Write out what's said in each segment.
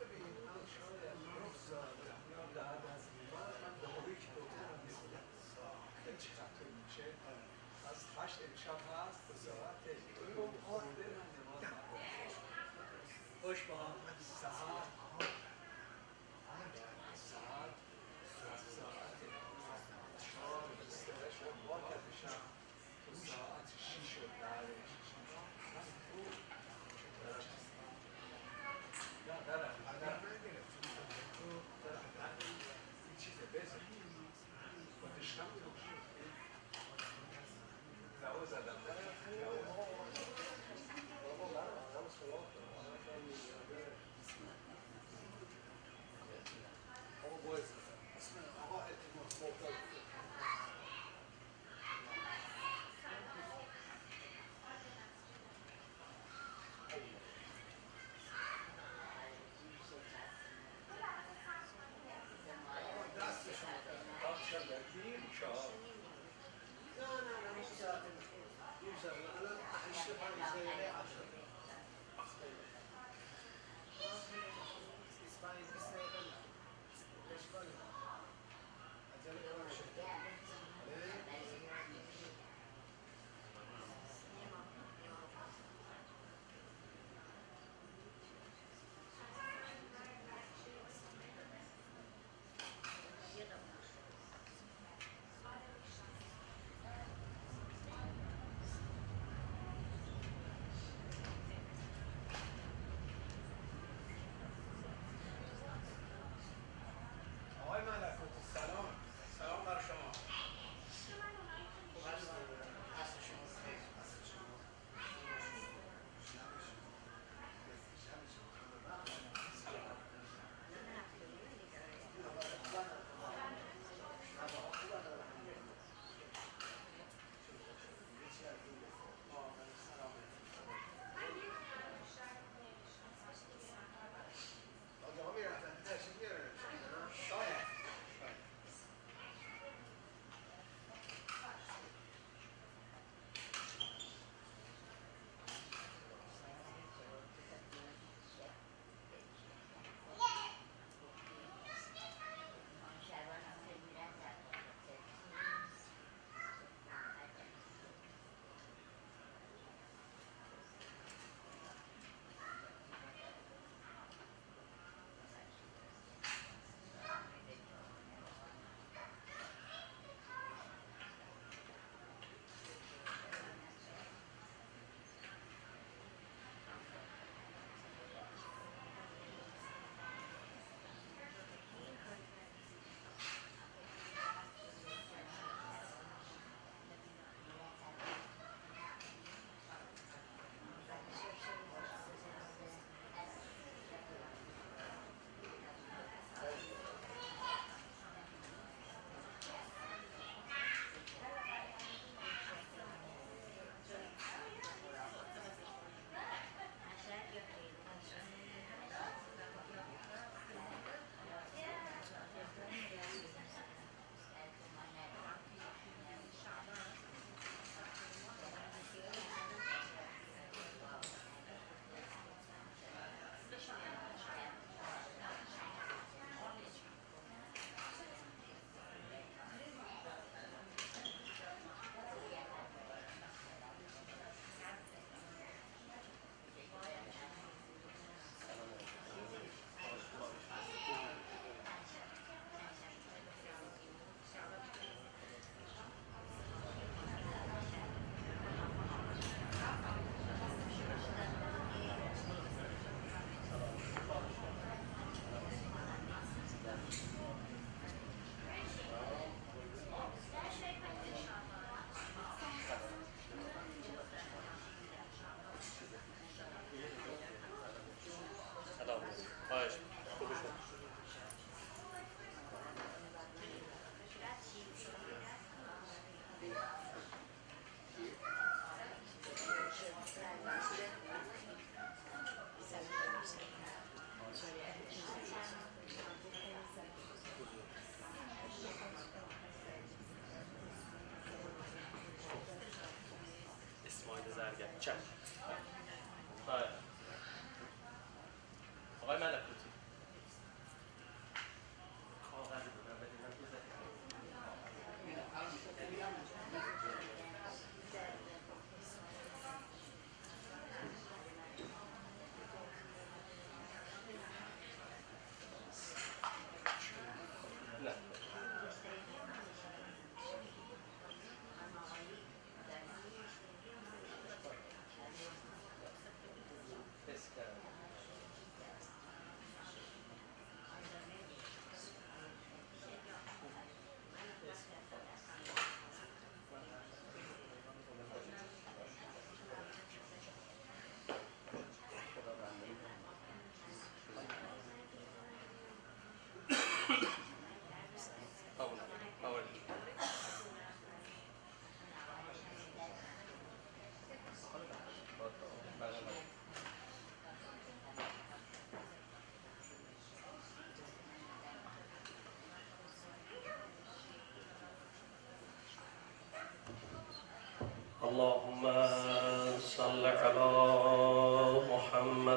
ببین من شاید 9 سال میام بعد از من دارویی که دکترم میخونم خیلی خطر میشه از 8 امشب هست به ساعت اون آرده من نماز خوش با ساعت از ساعت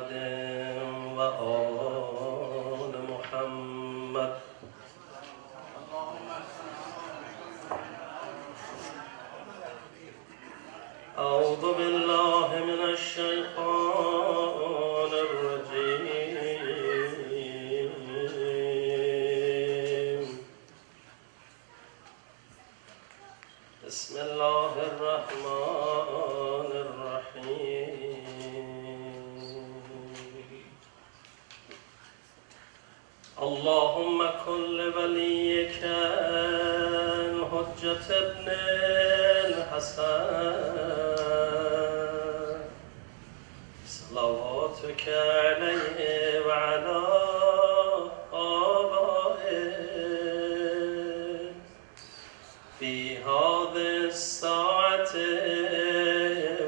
محمد وآل محمد. أعوذ بالله من الشيطان الرجيم. بسم الله الرحمن الرحيم. اللهم كن لوليك الحجة ابن الحسن صلواتك عليه وعلى آبائه في هذه الساعة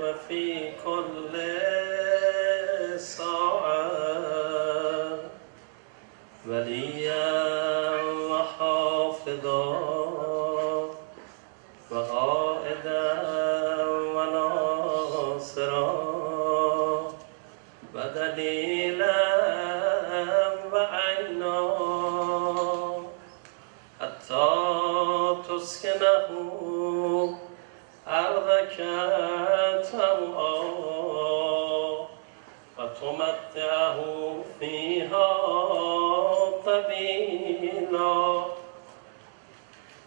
وفي كل ساعة وليا وحافظا وقائدا وناصرا ودليلا وعينا حتى تسكنه أرضك طوعا وتمتعه فيها طويلا.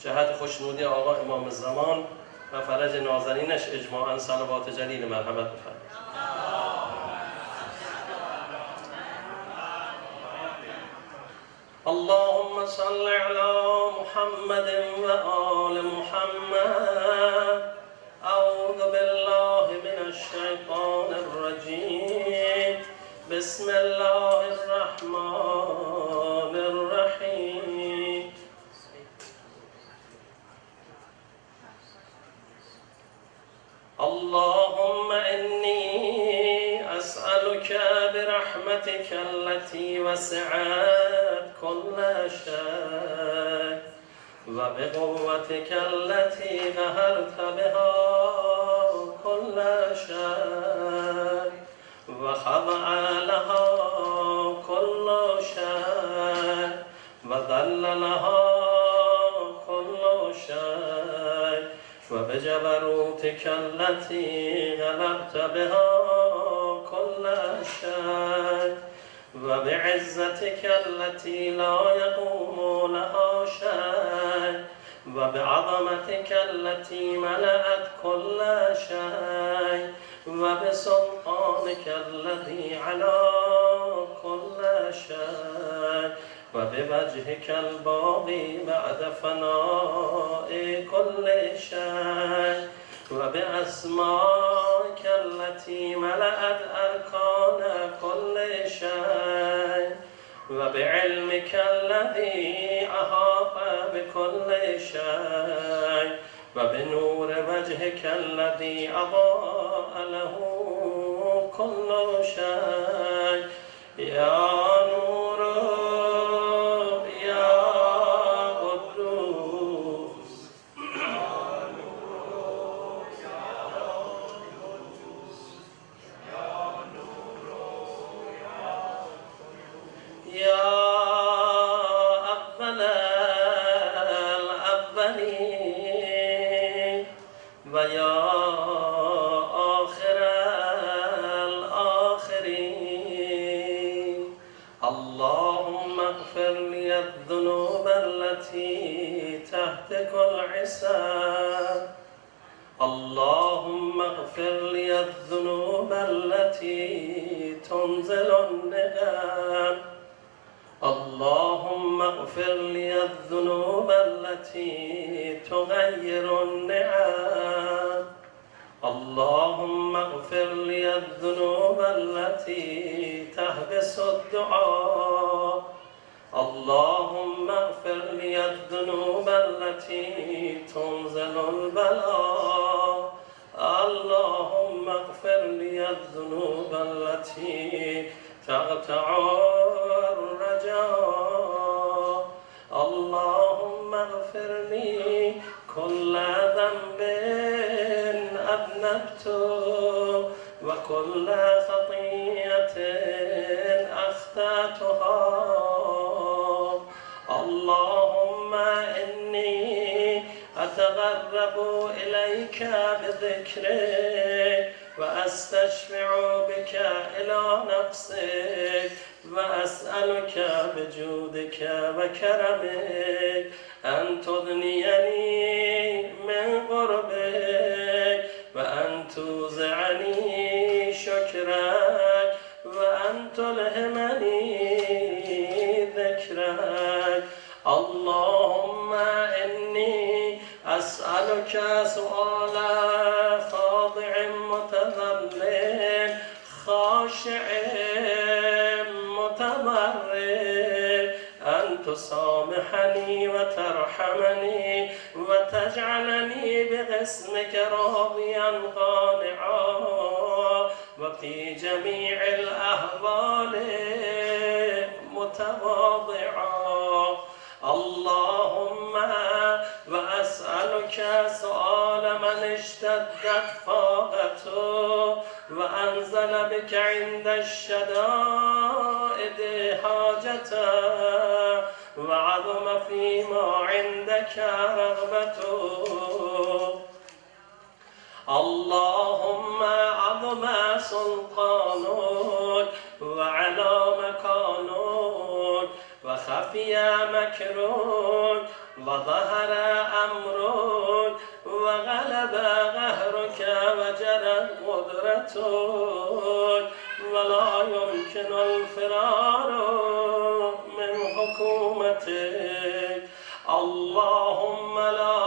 جهت خوشنودی آقا امام زمان و فرج نازنینش اجماعاً صلوات جلیل مرحمت بفرمایید. اللهم صل على محمد وآل محمد. أعوذ بالله من الشيطان الرجيم. بسم الله الرحمن الرحيم. اللهم إني أسألك برحمتك التي وسعت كل شيء وبقوتك التي قهرت بها كل شيء وخضع لها كل شيء وذل لها كل شيء وبجبروتك التي غلبت بها كل شيء وبعزتك التي لا يقوم لها شيء وبعظمتك التي ملأت كل شيء وبسلطانك الذي على كل شيء وبوجهك الباقي بعد فناء كل شيء وبأسمائك التي ملأت أركان كل شيء وبعلمك الذي أحاط بكل شيء وبنور وجهك الذي أضاء له كل شيء. يا نور يا قدوس يا أول الأولين ويا آخر الآخرين. اللهم اغفر لي الذنوب التي تهتك العصام. اللهم اغفر لي الذنوب التي تنزل النقم. اللهم اغفر لي الذنوب التي تغير النعم. اللهم اغفر لي الذنوب التي تحبس الدعاء. اللهم اغفر لي الذنوب التي تنزل البلاء. اللهم اغفر لي الذنوب التي تقطع الرجاء. اللهم اغفر لي كل ذنب أذنبت وكل خطيئة أخطأتها اللهم إني أتقرب إليك بذكرك وأستشفع بك إلى نفسك وأسألك بجودك وكرمك أن تغنيني من قربك وأن توزعني شكرك وأن تلهمني ذكرك اللهم إني أسألك سؤال خاضع متذلل خاشع متضرر أن تسامحني وترحمني وتجعلني باسمك راضيا قانعا وفي جميع الأحوال متواضعا اللهم وأسألك سؤال من اشتدت فاقته وأنزل بك عند الشدائد حاجته وعظم فيما عندك رغبته اللهم عظم سلطانك وعلى مكانك وخفي مكرك وظهر أمرك وغلب قهرك وجرت قدرتك ولا يمكن الفرار من حكومتك اللهم لا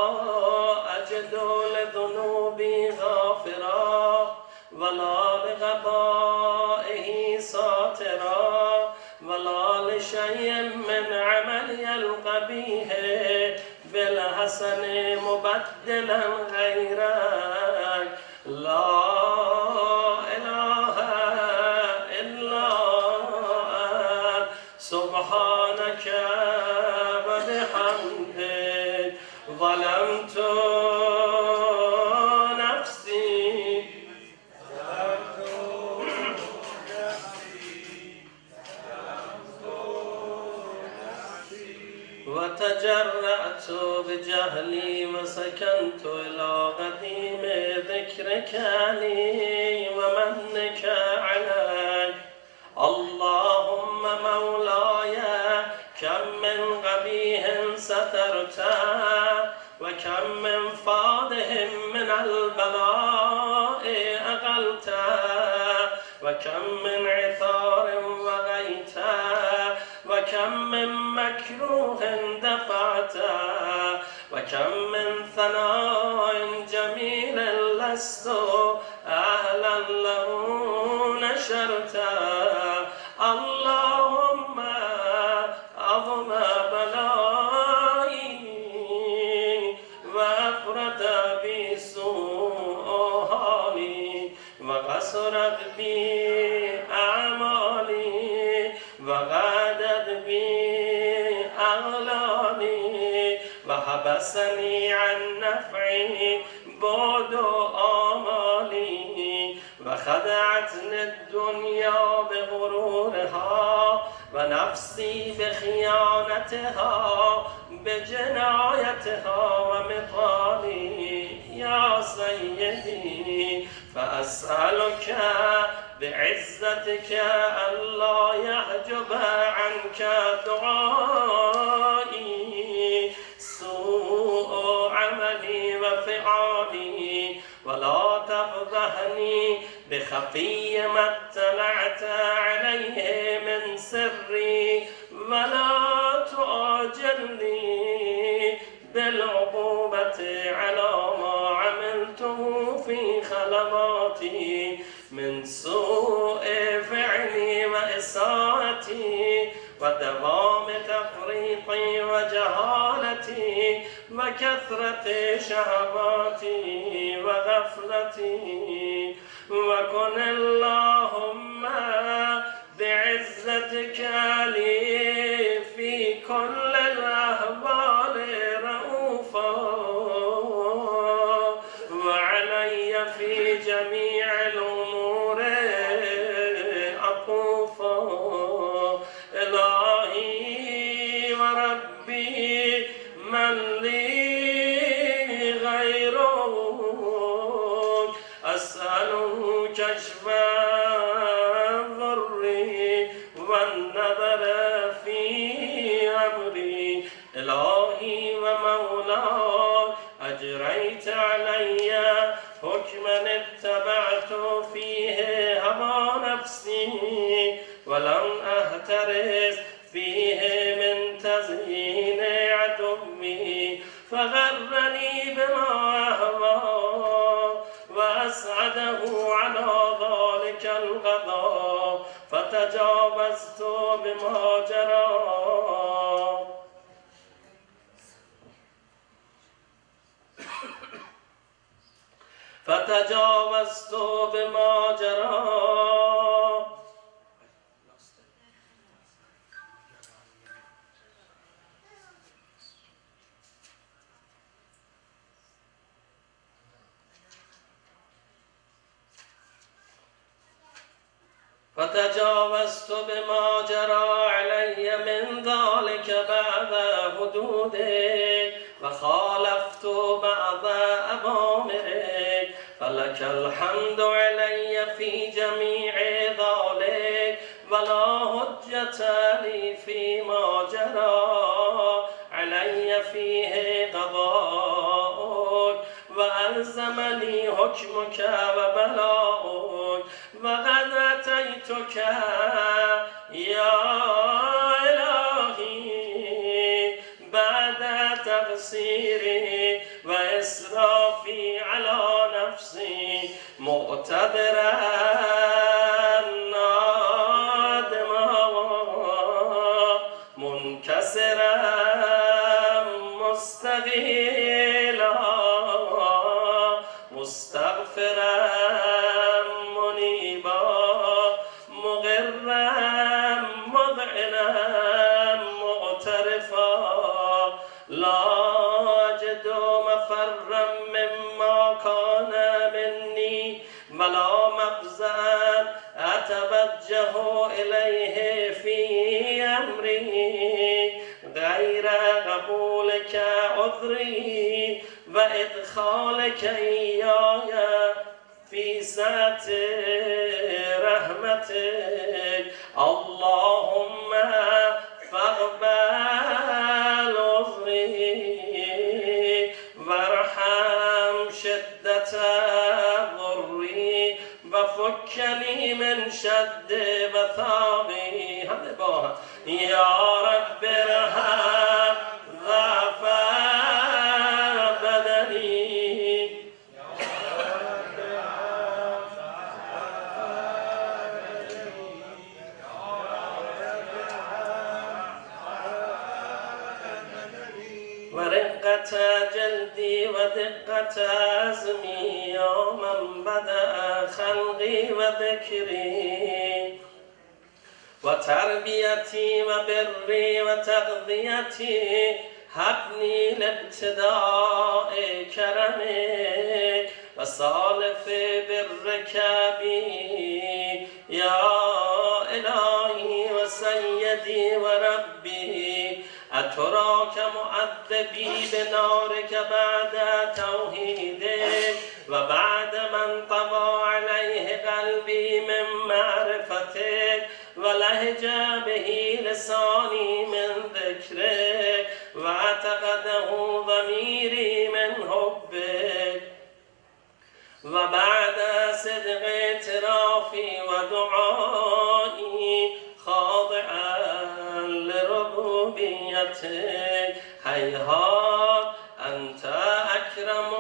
أجد لذنوبي غافرا ولا لغبائه ساترا ولا لشيء من عملي القبيح بالحسن مبدلا غيرك لا إله إلا أنت سبحانك وبحمدك ظلمت نفسي وتجرأت بجهلي وسكنت إلى قديم ذكرك لي ومنك علي اللهم مولاي كم من قبيح سترته وكم من فاضح من البلاء أقلته وكم من عثار وغيته وكم من مكروه دفعته وكم من ثناء جميل لست أهلا له نشرته اللهم عظم بلائي وأفرد بي سوء حالي وقصرت بي أعمالي وغادت بي أغلالي وحبسني عن نفعي بعد آمالي وخدعتني الدنيا بغرورها ونفسي بخيانتها بجنايتها ومطالي يا سيدي فأسألك بعزتك ألا يحجب عنك دعائي سوء عملي وفعالي ولا تفضحني بخفي ما اطلعت عليه من سري ولا تؤاجلني بالعقوبة على ما عملته في خلواتي من سوء فعلي وإساءتي ودوام تفريطي وجهالتي وكثرة شهواتي وغفلتي وكن اللهم بعزتك لي في كل الأحوال رؤوفا وعلي في جميع الأمور أقول فغرني بما أهوى وأسعده على ذلك الغضا فتجاوزت بما جرى فتجاوزت بما جرى فتجاوزت بما جرى علي من ذلك بعد حدودك وخالفت بعض أوامرك فلك الحمد علي في جميع ذلك ولا حجة لي فيما جرى علي فيه قضاؤك وألزمني حكمك وبلاؤك وقد أتيتك يا إلهي بعد تقصيري وإسرافي على نفسي مؤتبرا نادما منكسرا مستغيلا مستغفرا أتوجه إليه في أمري غير قبولك عذري وإدخالك إياي في سعة رحمتك اللهم فاقبل عذري وارحم شدة ضري وفكني من شد بثاقي يا رب ارحم ضعف بدني ورقة جلدي ودقة عزمي يوما بدأ خلقي وذكري وتربيتي وبري وتغذيتي هبني لابتداء كرمك وصالف برك بي يا إلهي وسيدي وربي أتراك معذبي بنارك بعد توحيدك وبعد من طبع عليه قلبي من معرفتك ولهج به لساني من ذكرك واعتقده ضميري من حبك وبعد صدق اعترافي ودعائي خاضعا لربوبيتك هيهات أنت أكرم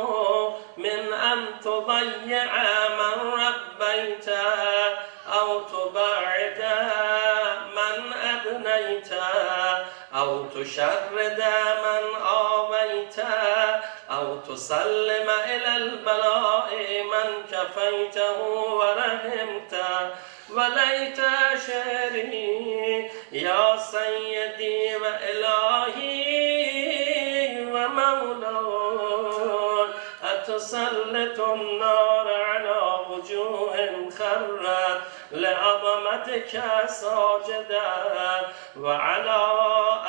من أن تضيع من ربيت أو تبعد من أدنيت أو تشرد من آويت أو تسلم إلى البلاء من كفيته ورحمته وليت شعري يا سيدي وإلهي ومولاي أتسلط النار على وجوه خرت لعظمتك ساجدا وعلى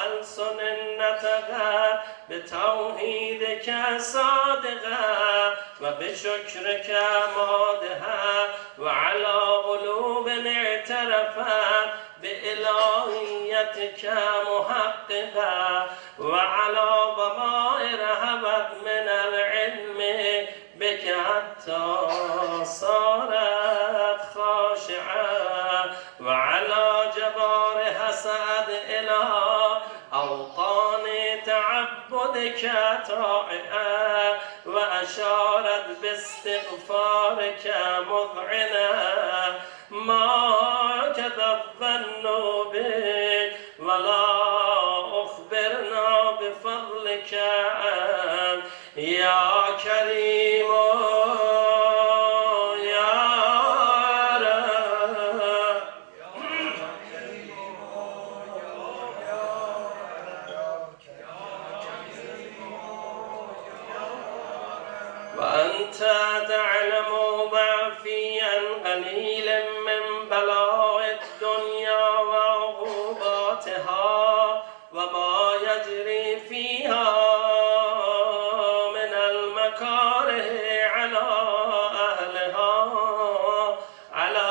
ألسن نطقت بتوحيدك صادقا وبشكرك مادها وعلى قلوب اعترفت بإلهيتك محققا وعلى ضمائر هبت من العلم بك حتى صارت خاشعة وعلى جبارها سعد إلى أوطان تعبد جودك طائعا وأشارت باستغفارك مذعنا ما كذب الظن بك ولا أخبرنا بفضلك يا كريم وأنت تعلم ما في قليل من بلاء الدنيا وعقوباتها وما يجري فيها من المكاره على أهلها على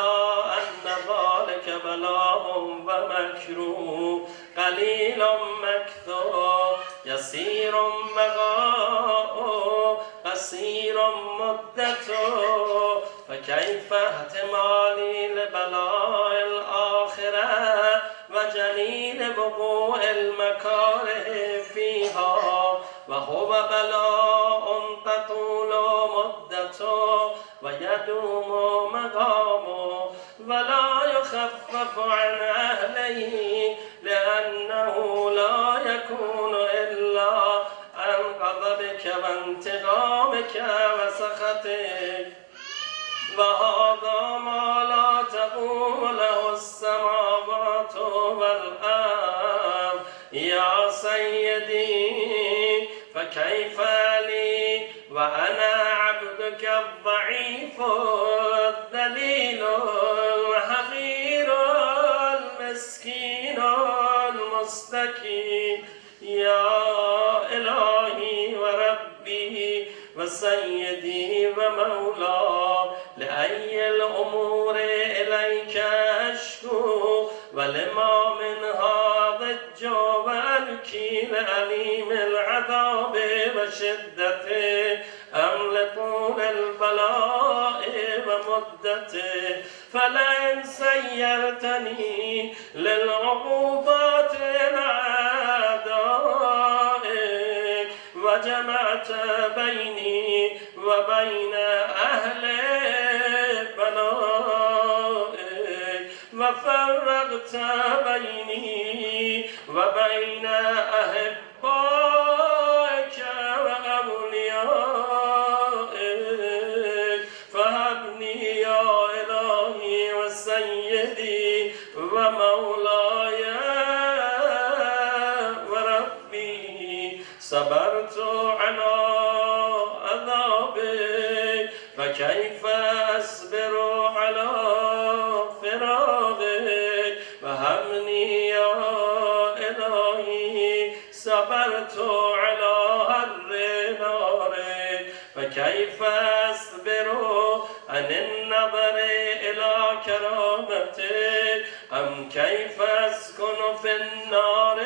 أن ذلك بلاء ومكروه قليل مكثور يسير بقاؤه قصير مدته فكيف احتمالي لبلاء الآخرة وجليل وقوع المكاره فيها وهو بلاء تطول مدته ويدوم مقامه ولا يخفف عن أهله لأنه لا يكون إلا عن غضبك وانتقامك وسخطك وهذا ما لا تقوم له السماوات والأرض يا سيدي فكيف لي وأنا عبدك الضعيف الذليل الحقير المسكين المستكين يا إلهي وربي وسيدي ومولاي لأي الأمور إليك أشكو ولما منها ضج وأبكي لأليم العذاب وشدته أم لطول البلاء ومدته فلئن سيرتني للعقوبات مع أعدائك وجمعت بيني وبين أهل بلائك وفرقت بيني وبين أحبائك وأوليائك فهبني يا إلهي وسيدي ومولاي وربي صبرت على عذابك فكيف أصبر على فراقك وهبني يا إلهي صبرت على حر نارك فكيف أصبر عن النظر إلى كرامتك أم كيف أسكن في النار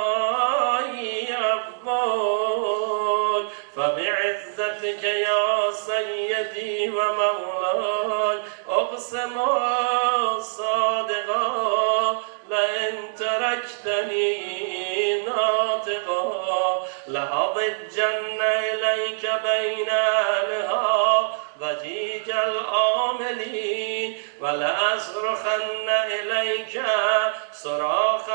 ورجائي عفوك فبعزتك يا سيدي ومولاي أقسم صادقا لئن تركتني ناطقا لأضجن إليك بين أهلها ضجيج العاملين ولأصرخن إليك صراخ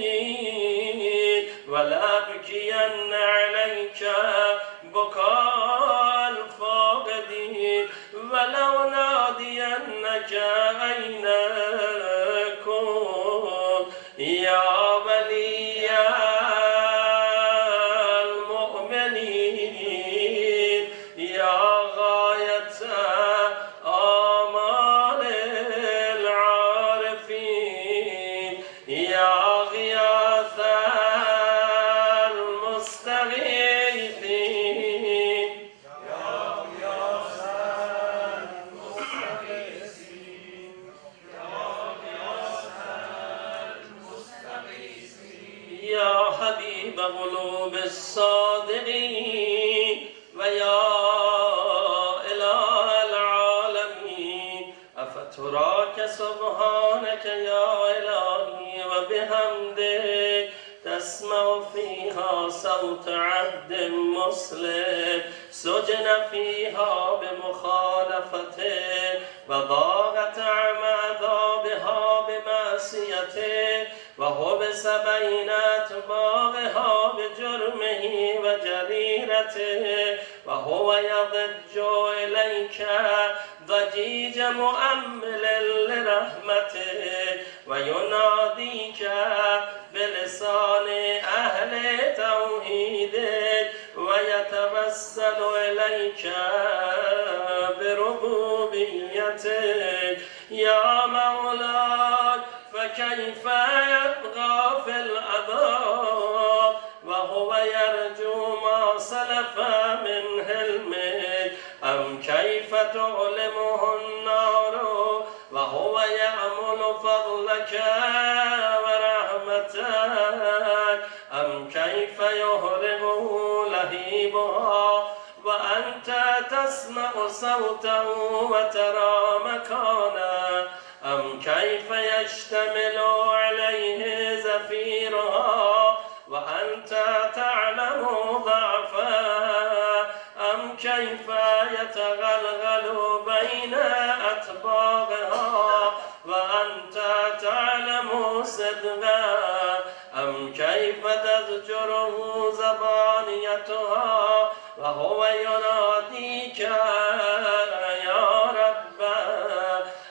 المستصرخين ولأبكين عليك بكاء الفاقدين ولو نادينك أين كنت يا ولي المؤمنين يا غاية آمال العارفين يا غياث المستغيثين يا حبيب قلوب الصادقين ويا إله العالمين أفتراك سبحانك يا إلهي وبحمدك تسمع فيها صوت عبد مسلم سجن فيها بمخالفته وضاقت عذابها بمعصيته وحبس بين أتباعها بجرمه وجريرته وهو يضج إليك ضجيج مؤمل لرحمته ويناديك بلسان أهل توحيدك ويتوسل إليك بربوبيتك يا مولاي فكيف يبغى في العذاب وهو يرجو ما سلف من حلمك أم كيف تعلمه النار وهو يأمل فضلك ورحمتك أم كيف يهرمه لهيبها وأنت تسمع صوتا وترى مكانا أم كيف يشتمل عليه زفيرها وأنت تعلم ضعفا أم كيف يتغلغل بين أطباقها وأنت تعلم صدقا أم كيف تزجره زبانيتها وهو يناديك يا رب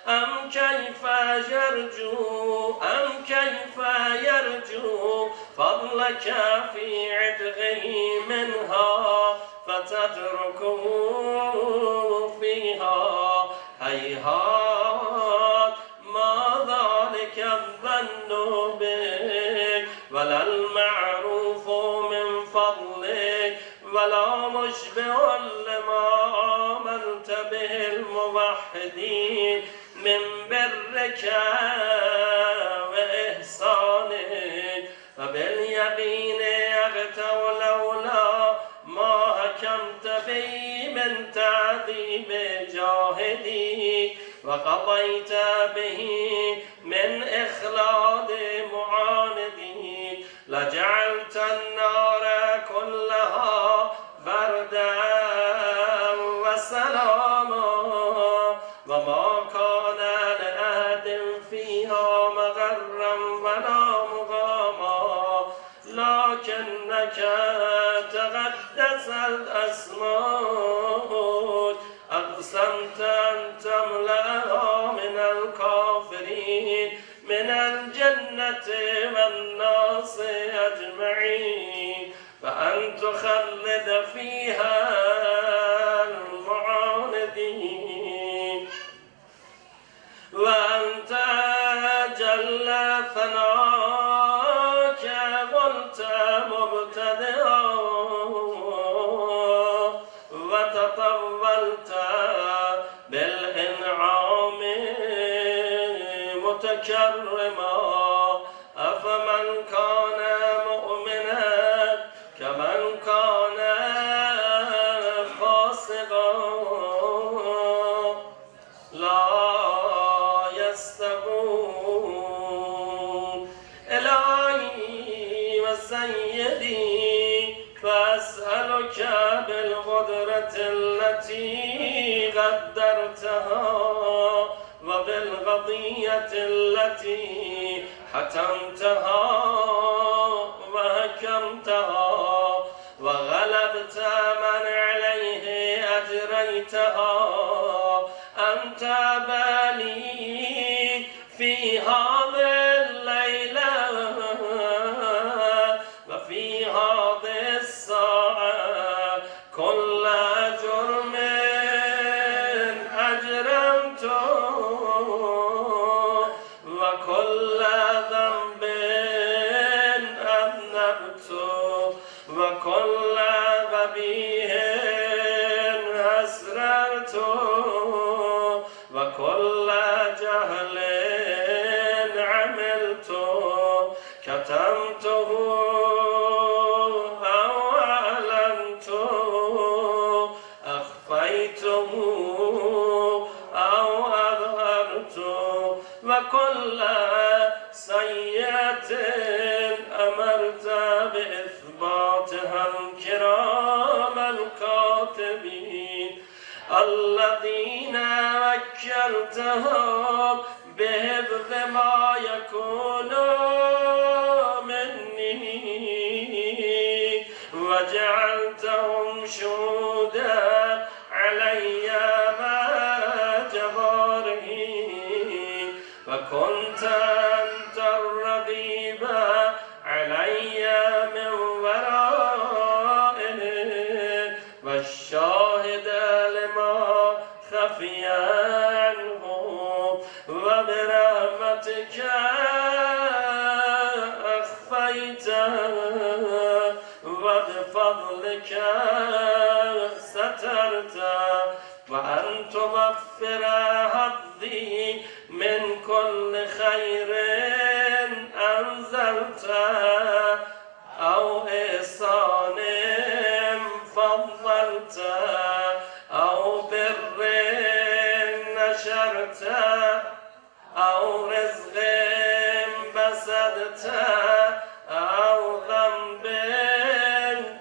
أم كيف يرجو فضلك في عتقه منها فتتركه فيها هيهات ما ذلك الظن بك ولا المعروف من فضلك ولا مشبه لما آمنت به الموحدين من برك وإحسانك فباليقين أغتوا لولا ما حكمت به من تعذيب جاهدي وقضيت به من إخلاد معاندي لجعلت النار كلها بردا وسلاما وما كان لأحد فيها مغرا ولا مقاما لكنك تقدس الأسماء أقسمت أن تملأها من الكافرين من الجنة والناس أجمعين فأن تخلد فيها المعاندين وأنت جل ثناك قلت مبتدئا وتطولت بالإنعام متكرما أفمن كان مؤمنا كمن كان فاسقا لا يستوون إلهي وسيدي فأسألك بالقدرة التي قدرتها وبالقضية التي حتمتها وحكمتها وغلبت من عليه أجريتها أنت بالي في هذه الليلة وفي هذه الساعة كل جرم أجرمته وكل ذنب أذنبته وكل قبيح أسررته وكل جهل عملته كتمته أو أعلنته أخفيته أو أظهرته وكل سيئة أمرته ووكلتهم بحفظ ما يكون مني وجعلتهم شهودا علي مع جباري وكنت أنت الرقيب علي من ورائه والشاهد لما خفي عنه وبرحمتك أخفيته وبفضلك سترته وأن توفر حظي من كل خير أنزلته أو إحسان فضلته أو بر نشرته أو رزق بسطته أو ذنب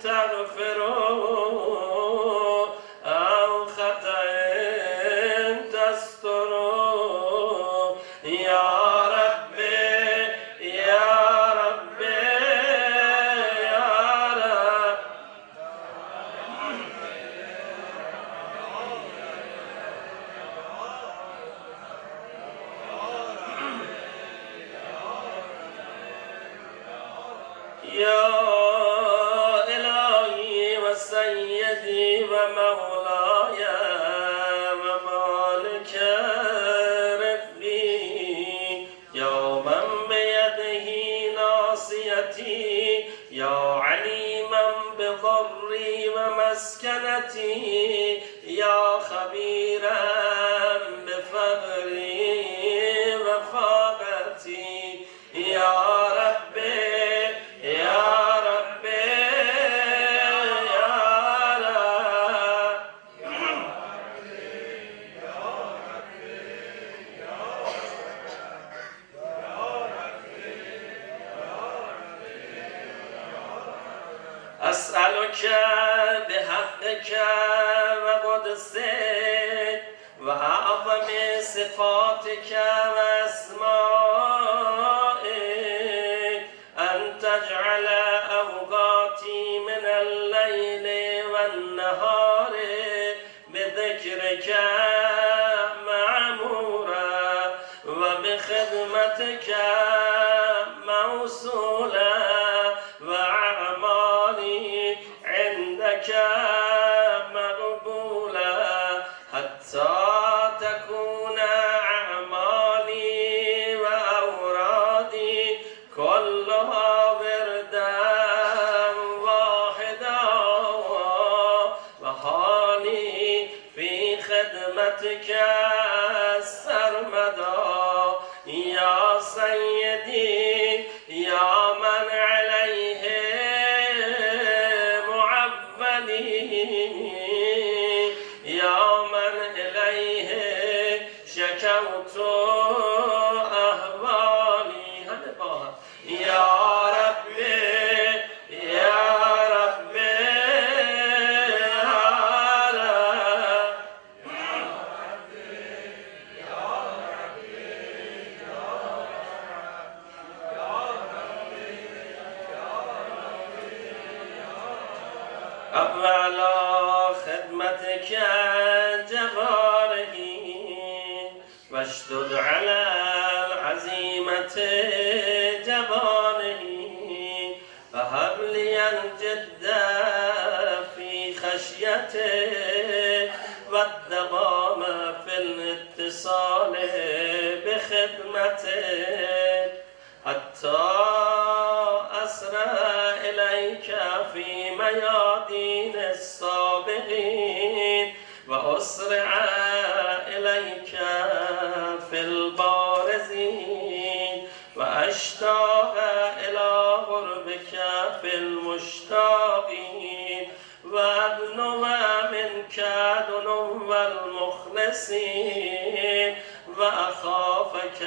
تغفره أو خطأ تستره يا ربي يا ربي يا رب يا إلهي وسيدي ومولاي ومالك ربي يا من بيده ناصيتي يا عليما بضري ومسكنتي يا خبيرا بفقري وفاقتي يا ربي يا ربي يا رب أسألك بحقك وقدسك وأعظم صفاتك وأسمائك أن تجعل أوقاتي من الليل والنهار بذكرك معمورا وبخدمتك موصولا وأعمالي عندك مقبولا حتى تكون أعمالي وأورادي كلها وردا واحدا وحالي في خدمتك سرمدا يا سيدي يا من عليه معولي يا من إليه شكوت أهوالي يا ربي يا ربي يا رب أقبل خدمتك جباري واشدد على العزيمة جبانه فهب لي الجد في خشيته والدوام في الاتصال بخدمته حتى أسرع إليك في ميادين السابقين وأسرع إليك في البارزين وأشتاق إلى قربك في المشتاقين وأدنو منك دنو المخلصين وأخافك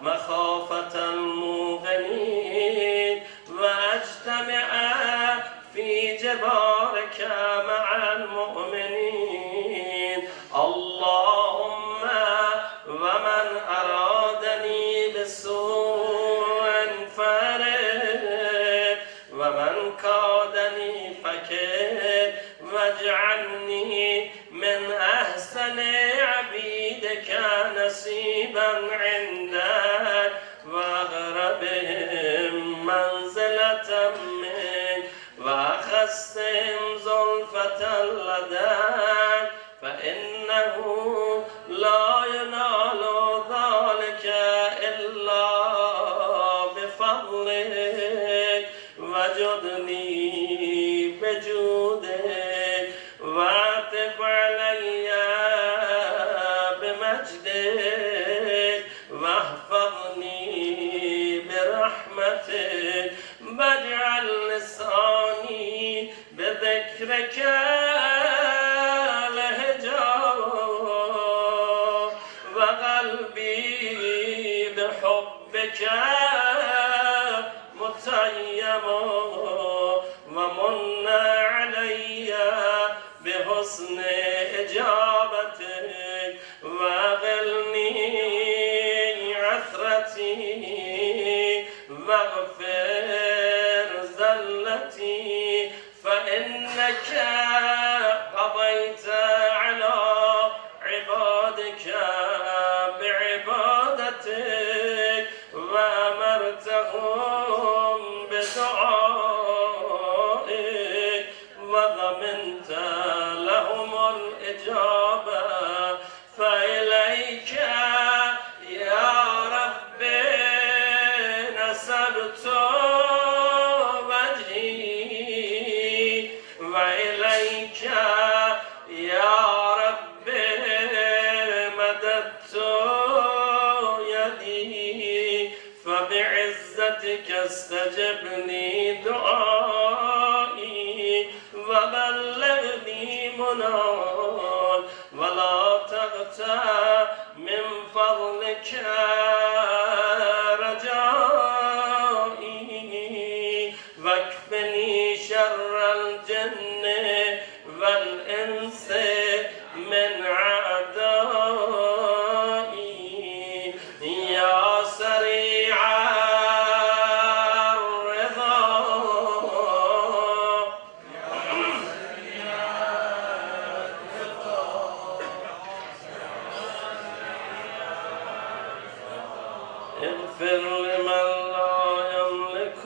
مخافة الموقنين واجتمع في جبارك مع المؤمنين اللهم بفضلك وجدني بجودك وعطف علي بمجدك واحفظني برحمتك واجعل لساني بذكرك لهجا وقلبي بحبك متيما ومن علي بحسن إجابتك وأغلني عثرتي واغفر زلتي فإنك قضيت على عبادك بعبادتك وأمرتهم بدعائك وضمنت لهم الإجابة فإليك يا رب نسبت وجهي وإليك يا رب مددت يدي فبعزتك استجب لي دعائي وبلغني منال ولا تغتى من فضلك رجائي واكفني شر الجن والإنس من عدائي يا سريع الرضا اغفر لمن لا يملك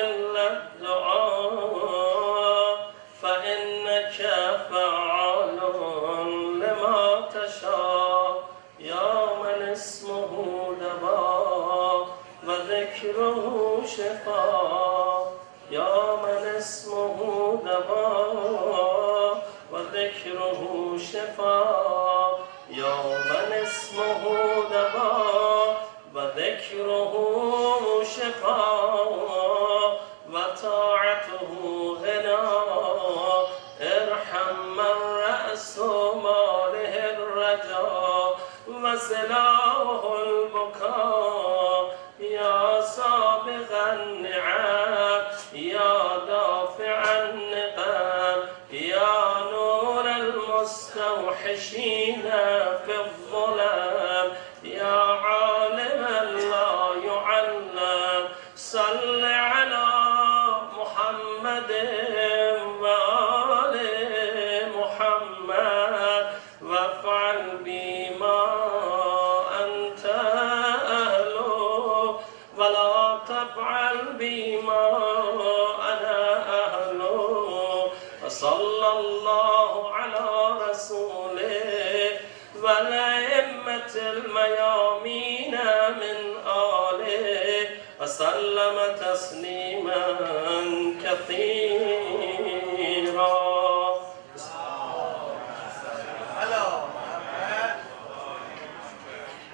إلا الدعاء فإنك فعال لما تشاء يا من اسمه دواء وذكره شفاء يا من اسمه دواء وذكره شفاء يا من اسمه دواء وذكره شفاء وطاعته غنى ارحم من رأس ماله الرجاء وسلاه البكاء يا سابق النعم يا دافع النقم يا نور المستوحشين في الظلام يا عالما لا يعلم صل على محمد وآل محمد وافعل بما أنت أهله ولا تفعل بما أنا أهله وصلى الله على رسوله والأئمة الميامين من آله وسلم تسليما كثيرا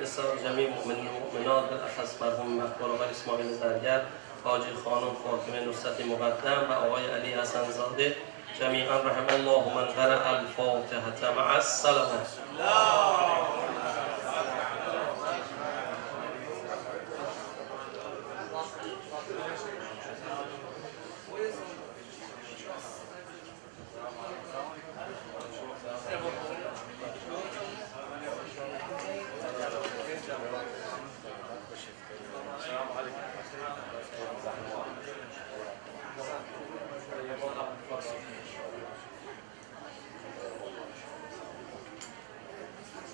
بسیار جمعی مؤمنات بالاخص مرحوم مقبول آقای اسماعیل زرگر حاجی خانم فاطمه نصرت مقدم و آقای علی حسن زاده جمیعا رحم الله من قرأ الفاتحة مع السلامه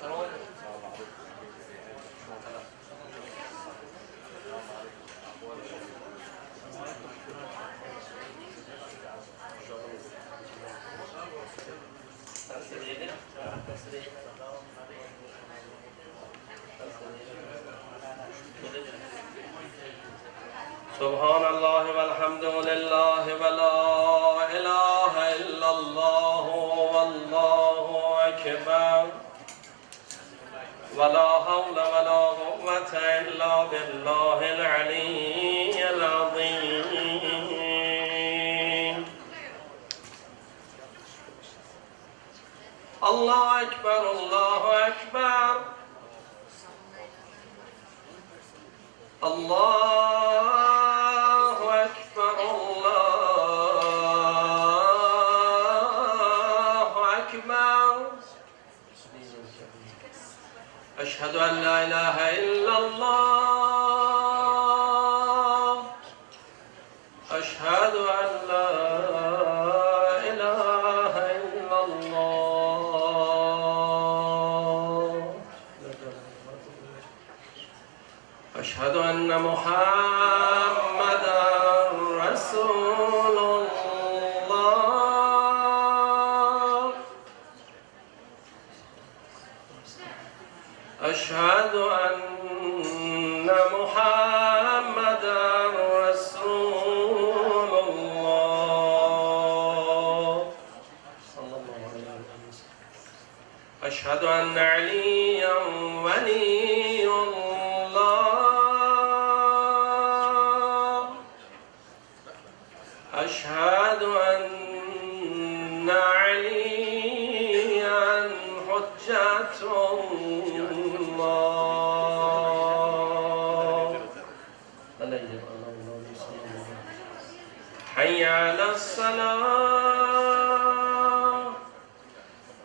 سلام سبحان الله والحمد لله ولا إله إلا الله والله أكبر ولا حول ولا قوة إلا بالله العلي العظيم. الله أكبر الله أكبر الله أكبر الله أكبر. أشهد أن لا إله إلا الله أشهد أن لا إله إلا الله أشهد أن محمدا رسول الله أشهد أن محمدا رسول الله صلى الله عليه وسلم. أشهد أن عليا ولي الله أشهد أن عليا حجة الله حي على الصلاة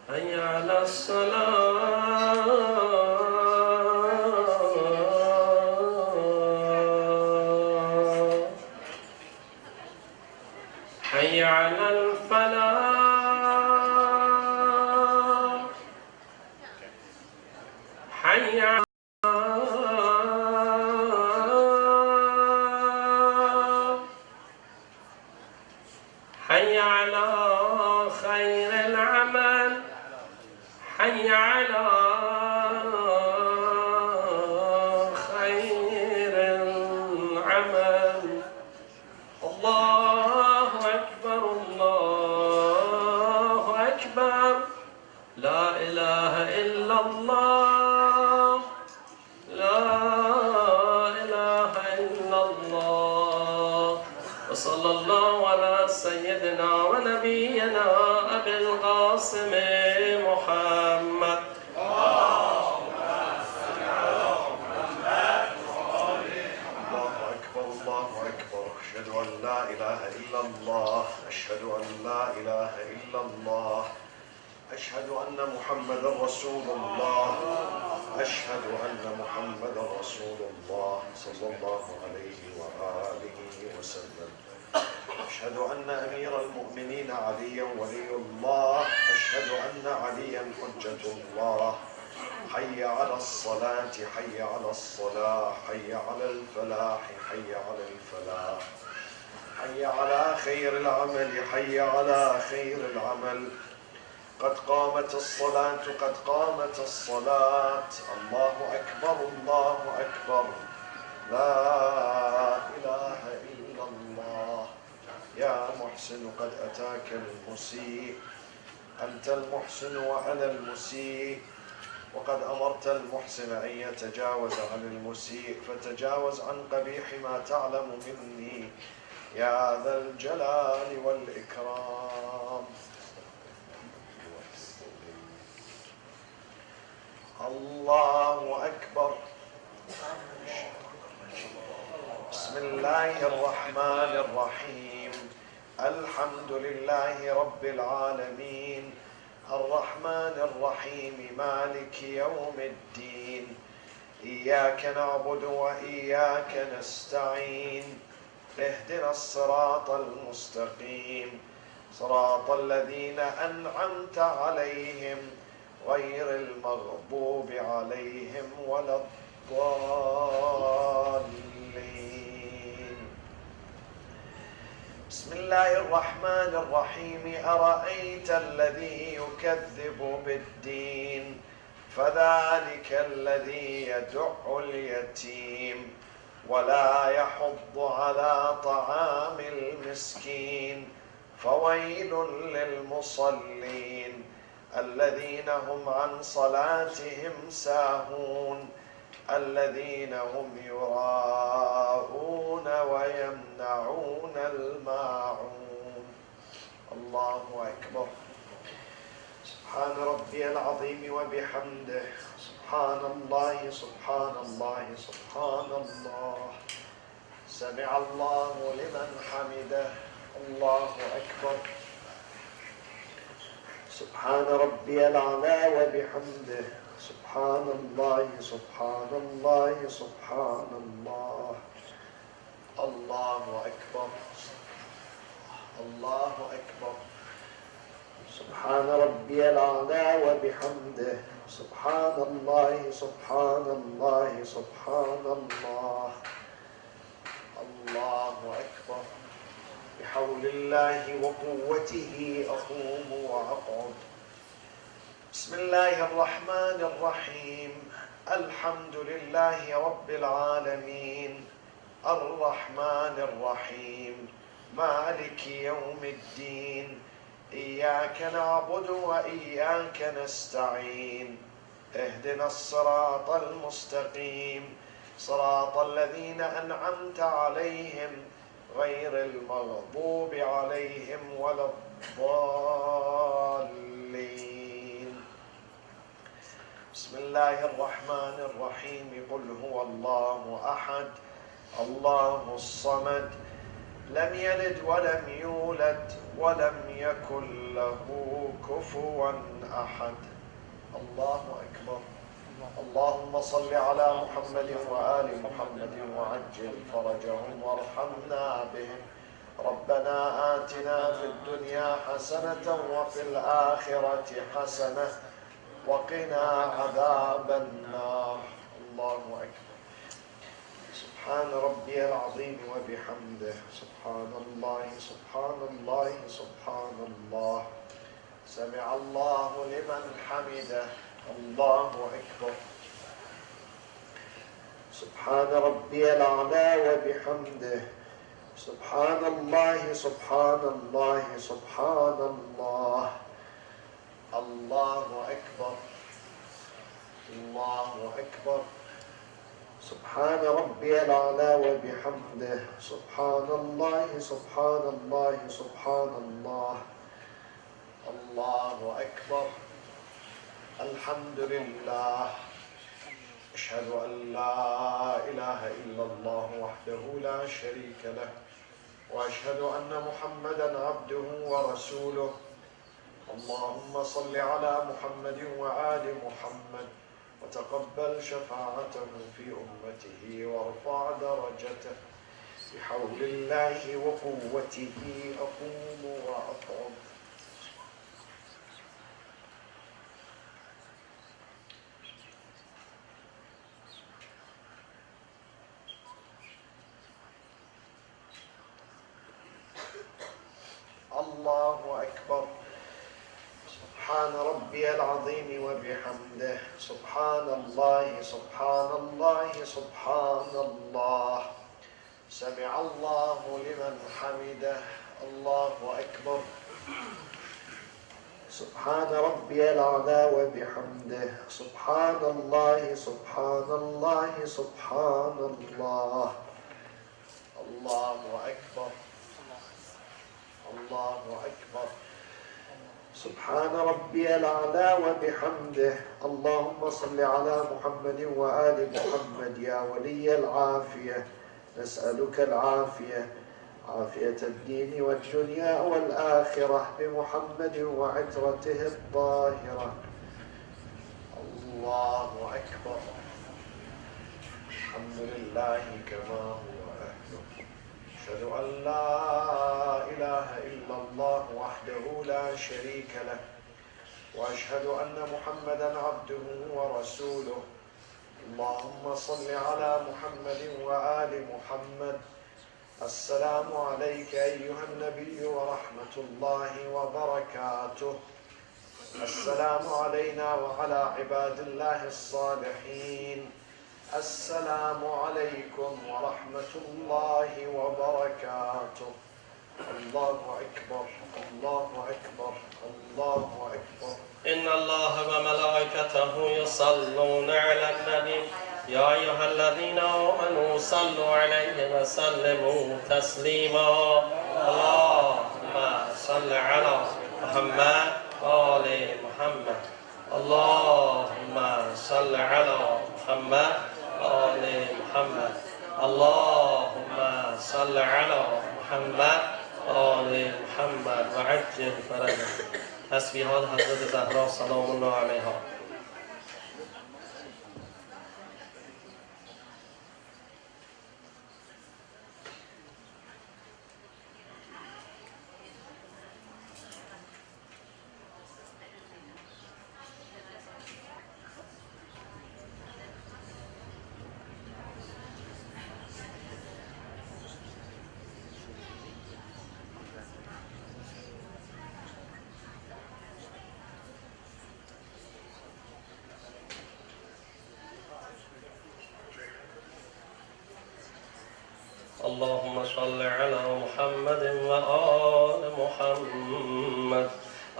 حي على الصلاة حي على الفلاح حي على حي على خير العمل حي على خير العمل. الله أكبر الله أكبر لا إله إلا الله لا إله إلا الله. وصلى الله على سيدنا ونبينا أبي القاسم محمد. أشهد أن لا إله إلا الله أشهد أن لا إله إلا الله أشهد أن محمدا رسول الله أشهد أن محمدا رسول الله صلى الله عليه وآله وسلم. أشهد أن أمير المؤمنين عليا ولي الله أشهد أن عليا حجة الله. حي على الصلاة حي على الصلاة حي على الفلاح حي على الفلاح حي على خير العمل حي على خير العمل. قد قامت الصلاة قد قامت الصلاة. الله أكبر الله أكبر لا إله إلا الله. يا محسن قد أتاك المسيء أنت المحسن وأنا المسيء وقد أمرت المحسن أن يتجاوز عن المسيء فتجاوز عن قبيح ما تعلم مني يا ذا الجلال والإكرام. الله أكبر. بسم الله الرحمن الرحيم. الحمد لله رب العالمين الرحمن الرحيم مالك يوم الدين. إياك نعبد وإياك نستعين. اهدنا الصراط المستقيم صراط الذين أنعمت عليهم غير المغضوب عليهم ولا الضالين. بسم الله الرحمن الرحيم. أرأيت الذي يكذب بالدين فذلك الذي يدع اليتيم ولا يحض على المسكين فويل للمصلين الذين هم عن صلاتهم ساهون الذين هم يراءون ويمنعون الماعون. الله أكبر. سبحان ربي العظيم وبحمده. سبحان الله سبحان الله سبحان الله. سمع الله لمن حمده. الله أكبر. سبحان ربي الأعلى وبحمده. سبحان الله سبحان الله سبحان الله. الله أكبر. الله أكبر. سبحان ربي الأعلى وبحمده. سبحان الله سبحان الله سبحان الله. الله أكبر. بحول الله وقوته أقوم وأقعد. بسم الله الرحمن الرحيم. الحمد لله رب العالمين الرحمن الرحيم مالك يوم الدين إياك نعبد وإياك نستعين اهدنا الصراط المستقيم صراط الذين أنعمت عليهم غير المغضوب عليهم ولا الضالين. بسم الله الرحمن الرحيم. قل هو الله أحد الله الصمد لم يلد ولم يولد ولم يكن له كفوا أحد. الله أكبر. اللهم صل على محمد وآل محمد وعجل فرجهم وارحمنا بهم. ربنا آتنا في الدنيا حسنة وفي الآخرة حسنة وقنا عذاب النار. الله أكبر. سبحان ربي العظيم وبحمده. سبحان الله سبحان الله سبحان الله. سمع الله لمن حمده. الله أكبر. سبحان ربي الأعلى وبحمده. سبحان الله سبحان الله سبحان الله. الله أكبر. الله أكبر. سبحان ربي الأعلى وبحمده. سبحان الله سبحان الله سبحان الله. الله أكبر. الحمد لله. أشهد أن لا إله إلا الله وحده لا شريك له وأشهد أن محمدا عبده ورسوله. اللهم صل على محمد وآل محمد وتقبل شفاعته في أمته وارفع درجته. بحول الله وقوته أقوم وأقعد. الله أكبر. سبحان ربي العظيم وبحمده. سبحان الله سبحان الله سبحان الله. سمع الله لمن حمده. الله أكبر. سبحان ربي الأعلى وبحمده. سبحان الله سبحان الله سبحان الله. الله أكبر. الله أكبر. سبحان ربي الأعلى وبحمده. اللهم صل على محمد وآل محمد يا ولي العافية. نسألك العافية عافية الدين والدنيا والآخرة بمحمد وعترته الطاهرة. الله أكبر. الحمد لله كما هو أهله. أشهد أن لا إله إلا الله وحده لا شريك له وأشهد أن محمدا عبده ورسوله. اللهم صل على محمد وآل محمد. السلام عليك أيها النبي ورحمة الله وبركاته. السلام علينا وعلى عباد الله الصالحين. السلام عليكم ورحمة الله وبركاته. الله أكبر الله أكبر الله أكبر. إن الله وملائكته يصلون على النبي يا أيها الذين آمنوا صلوا عليه وسلموا تسليما. اللهم صل على محمد وآل محمد. اللهم صل على محمد وآل محمد. اللهم صل على محمد وآل محمد وعجل فرجه. تسبیحات حضرت زهرا سلام الله علیها. اللهم صل على محمد وآل محمد.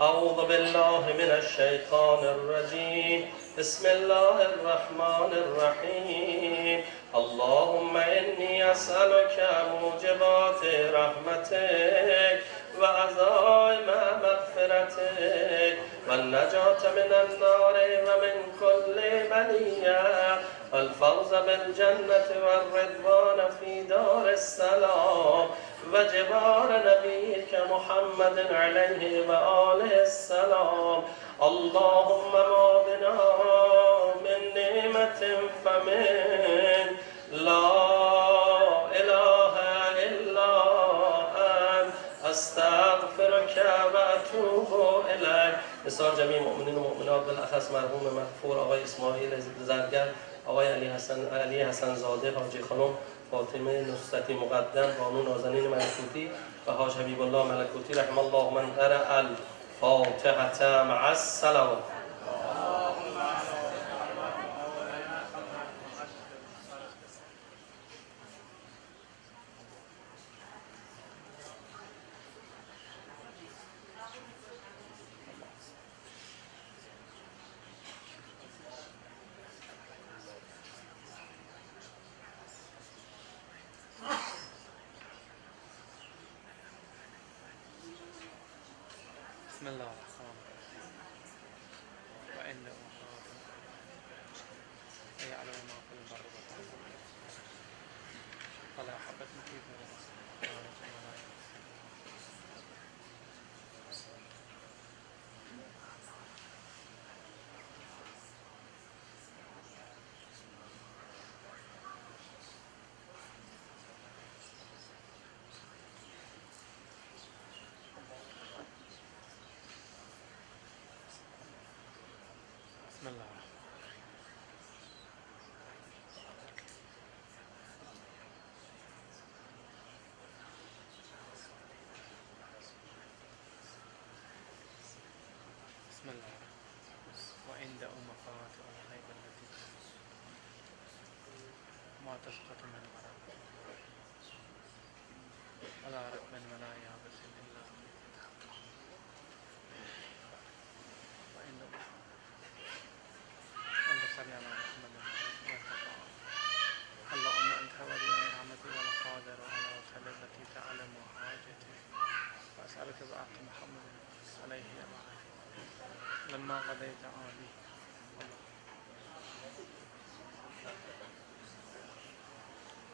أعوذ بالله من الشيطان الرجيم. بسم الله الرحمن الرحيم. اللهم إني أسألك موجبات رحمتك وعزائم مغفرتك والنجاة من النار ومن كل بلية والفوز بالجنة والرضوان في دار السلام وجوار نبيك محمد عليه وآله السلام. اللهم ما بنا من نعمة فمن لا إله إلا أنت أستغفرك وأتوب إليك. بسیار جمعی مؤمنین و مؤمنات بالاخص مرحوم مغفور آقای اسماعیل زرگر، آقای علی حسن زاده، حاجی خانم فاطمه نصرتی مقدم، بانو نازنین ملکوتی و حاج حبیب الله ملکوتی رحم الله من قرأ الفاتحة مع الصلوات. بسم الله الرحمن الرحيم. وإنه يعلم ما في البر والبحر ولا حبة في ظلمات الأرض ولا بسم الله بسم الله وعنده مفاتيح الغيب التي ما تسقط من ورق ولا رطب ولا يابس إلا في كتاب. وعنده اللهم صل على محمد وارتقى. اللهم أنت ولي نعمتي والقادر على الخير التي تعلم حاجتي وأسألك بحق محمد عليه وعلى لما قضيت آلي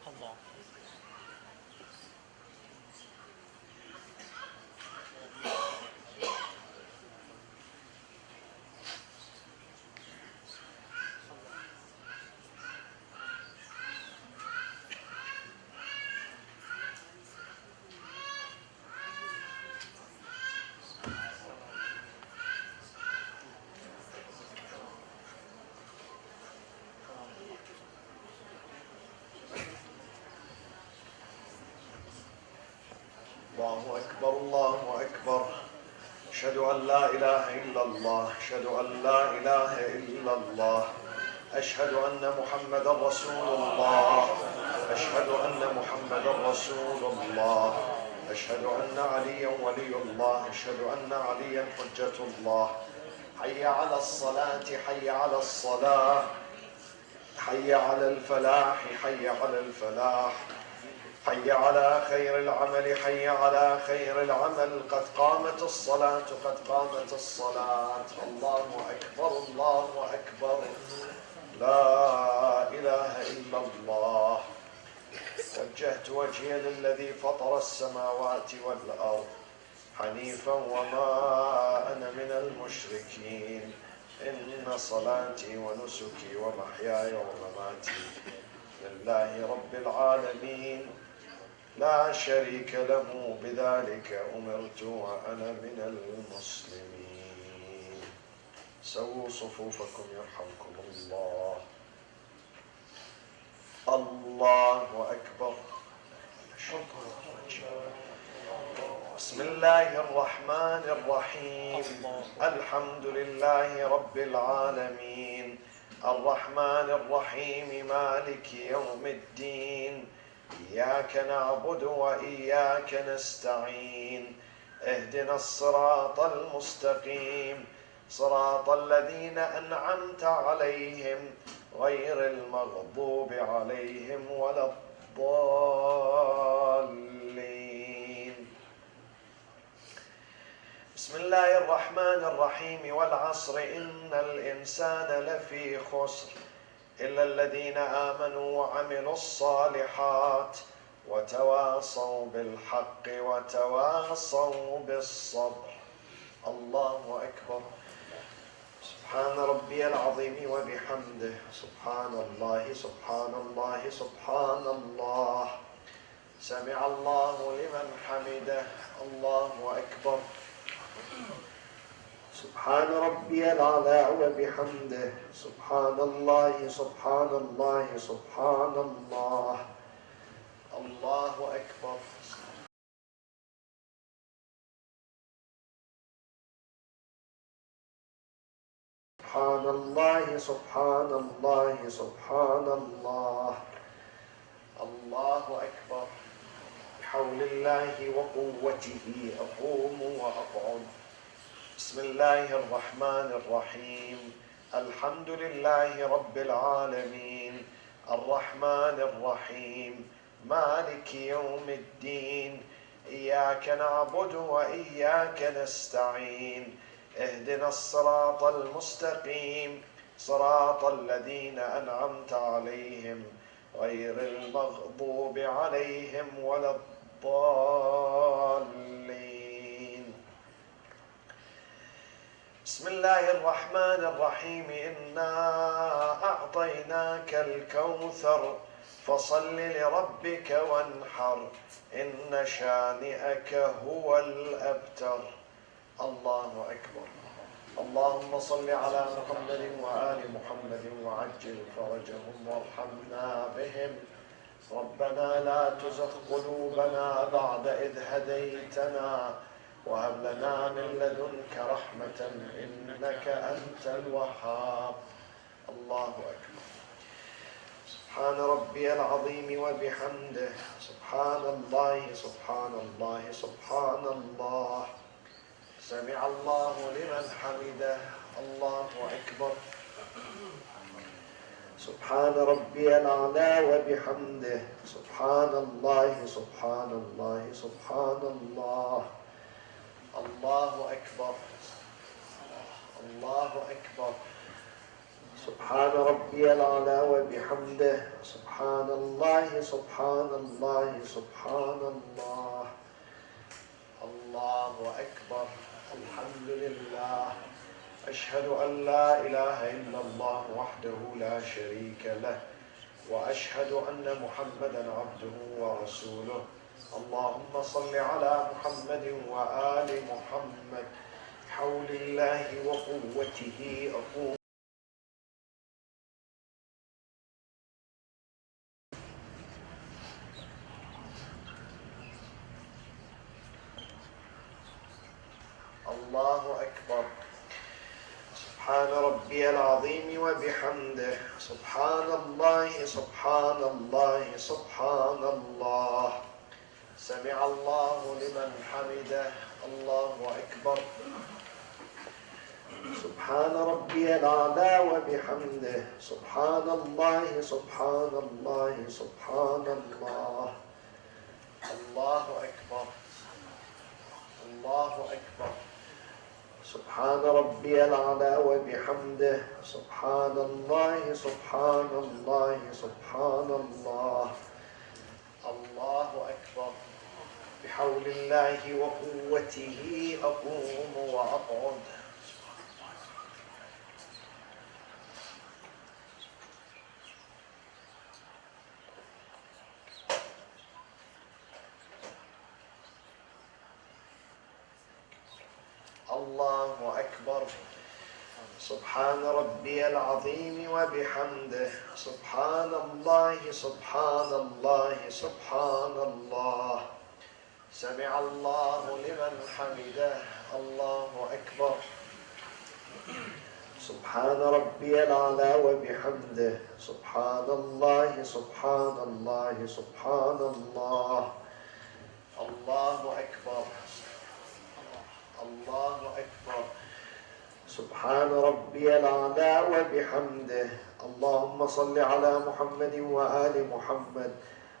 الله الله أكبر الله أكبر. أشهد أن لا إله إلا الله أشهد أن لا إله إلا الله أشهد أن محمد رسول الله أشهد أن محمد رسول الله أشهد أن عليا ولي الله، أشهد أن عليا حجة الله. حي على الصلاة، حي على الصلاة، حي على الفلاح، حي على الفلاح، حي على خير العمل، حي على خير العمل. قد قامت الصلاة، قد قامت الصلاة. الله أكبر، الله أكبر، لا إله إلا الله. وجهت وجهي للذي فطر السماوات والأرض حنيفا وما أنا من المشركين. إن صلاتي ونسكي ومحياي ومماتي لله رب العالمين لا شريك له، بذلك أمرت وأنا من المسلمين. سووا صفوفكم يرحمكم الله. الله أكبر. بسم الله الرحمن الرحيم. الحمد لله رب العالمين، الرحمن الرحيم، مالك يوم الدين. إياك نعبد وإياك نستعين. اهدنا الصراط المستقيم، صراط الذين أنعمت عليهم غير المغضوب عليهم ولا الضالين. بسم الله الرحمن الرحيم. والعصر إن الإنسان لفي خسر إلا الذين آمنوا وعملوا الصالحات وتواصوا بالحق وتواصوا بالصبر. الله أكبر. سبحان ربي العظيم وبحمده. سبحان الله، سبحان الله، سبحان الله. سمع الله لمن حمده. الله أكبر. سبحان ربي الأعلى وبحمده. سبحان الله، سبحان الله، سبحان الله. الله أكبر. سبحان الله، سبحان الله، سبحان الله. الله أكبر. بحول الله وقوته أقوم وأقعد. بسم الله الرحمن الرحيم. الحمد لله رب العالمين، الرحمن الرحيم، مالك يوم الدين. إياك نعبد وإياك نستعين. اهدنا الصراط المستقيم، صراط الذين أنعمت عليهم غير المغضوب عليهم ولا الضالين. بسم الله الرحمن الرحيم. إنا أعطيناك الكوثر فصل لربك وانحر إن شانئك هو الأبتر. الله أكبر. اللهم صل على محمد وآل محمد وعجل فرجهم وارحمنا بهم. ربنا لا تزغ قلوبنا بعد إذ هديتنا وهب لنا من لدنك رحمة إنك أنت الوهاب. الله أكبر. سبحان ربي العظيم وبحمده. سبحان الله، سبحان الله، سبحان الله. سمع الله لمن حمده. الله أكبر. سبحان ربي الأعلى وبحمده. سبحان الله، سبحان الله، سبحان الله. الله أكبر. الله أكبر. سبحان ربي الأعلى وبحمده. سبحان الله، سبحان الله، سبحان الله. الله أكبر. الحمد لله. أشهد أن لا إله إلا الله وحده لا شريك له وأشهد أن محمدا عبده ورسوله. اللهم صل على محمد وآل محمد. حول الله وقوته أقوم. الله أكبر. سبحان ربي العظيم وبحمده. سبحان الله، سبحان الله، سبحان الله. سمع الله لمن حمده. الله أكبر. سبحان ربي الأعلى وبحمده. سبحان الله سبحان الله سبحان الله. الله أكبر. الله أكبر. سبحان ربي الأعلى وبحمده. سبحان الله سبحان الله سبحان الله. الله أكبر. بحول الله وقوته أقوم وأقعد. الله أكبر. سبحان ربي العظيم وبحمده. سبحان الله سبحان الله سبحان الله. سمع الله لمن حمده. الله أكبر. سبحان ربي الأعلى وبحمده. سبحان الله سبحان الله سبحان الله. الله أكبر. الله أكبر. سبحان ربي الأعلى وبحمده. اللهم صل على محمد وآل محمد.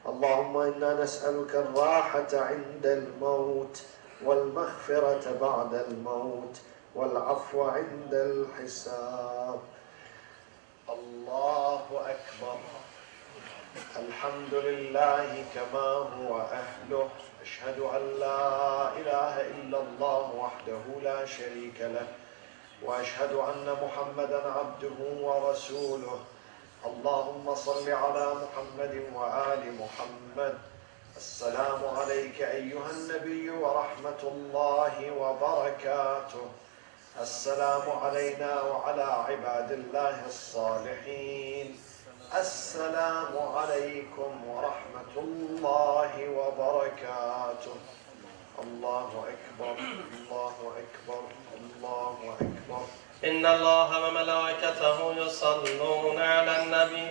اللهم إنا نسألك الراحة عند الموت والمغفرة بعد الموت والعفو عند الحساب. الله أكبر. الحمد لله كما هو أهله. أشهد أن لا إله إلا الله وحده لا شريك له، وأشهد أن محمدا عبده ورسوله. اللهم صل على محمد وآل محمد. السلام عليك أيها النبي ورحمة الله وبركاته. السلام علينا وعلى عباد الله الصالحين. السلام عليكم ورحمة الله وبركاته. الله أكبر. الله أكبر. الله أكبر. إن الله وملائكته يصلون على النبي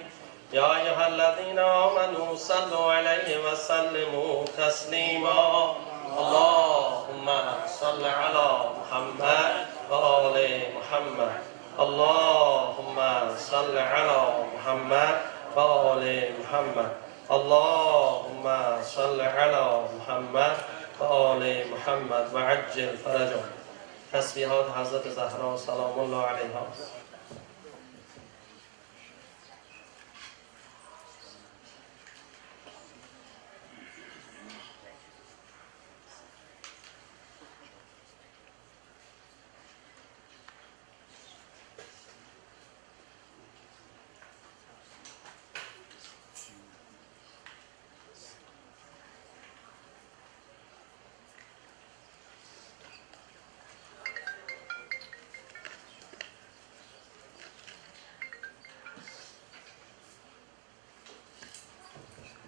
يا أيها الذين آمنوا صلوا عليه وسلموا تسليما. اللهم صل على محمد وآل محمد. اللهم صل على محمد وآل محمد. اللهم صل على محمد وآل محمد وعجل فرجهم. تسبیحات حضرت زهرا سلام الله علیها.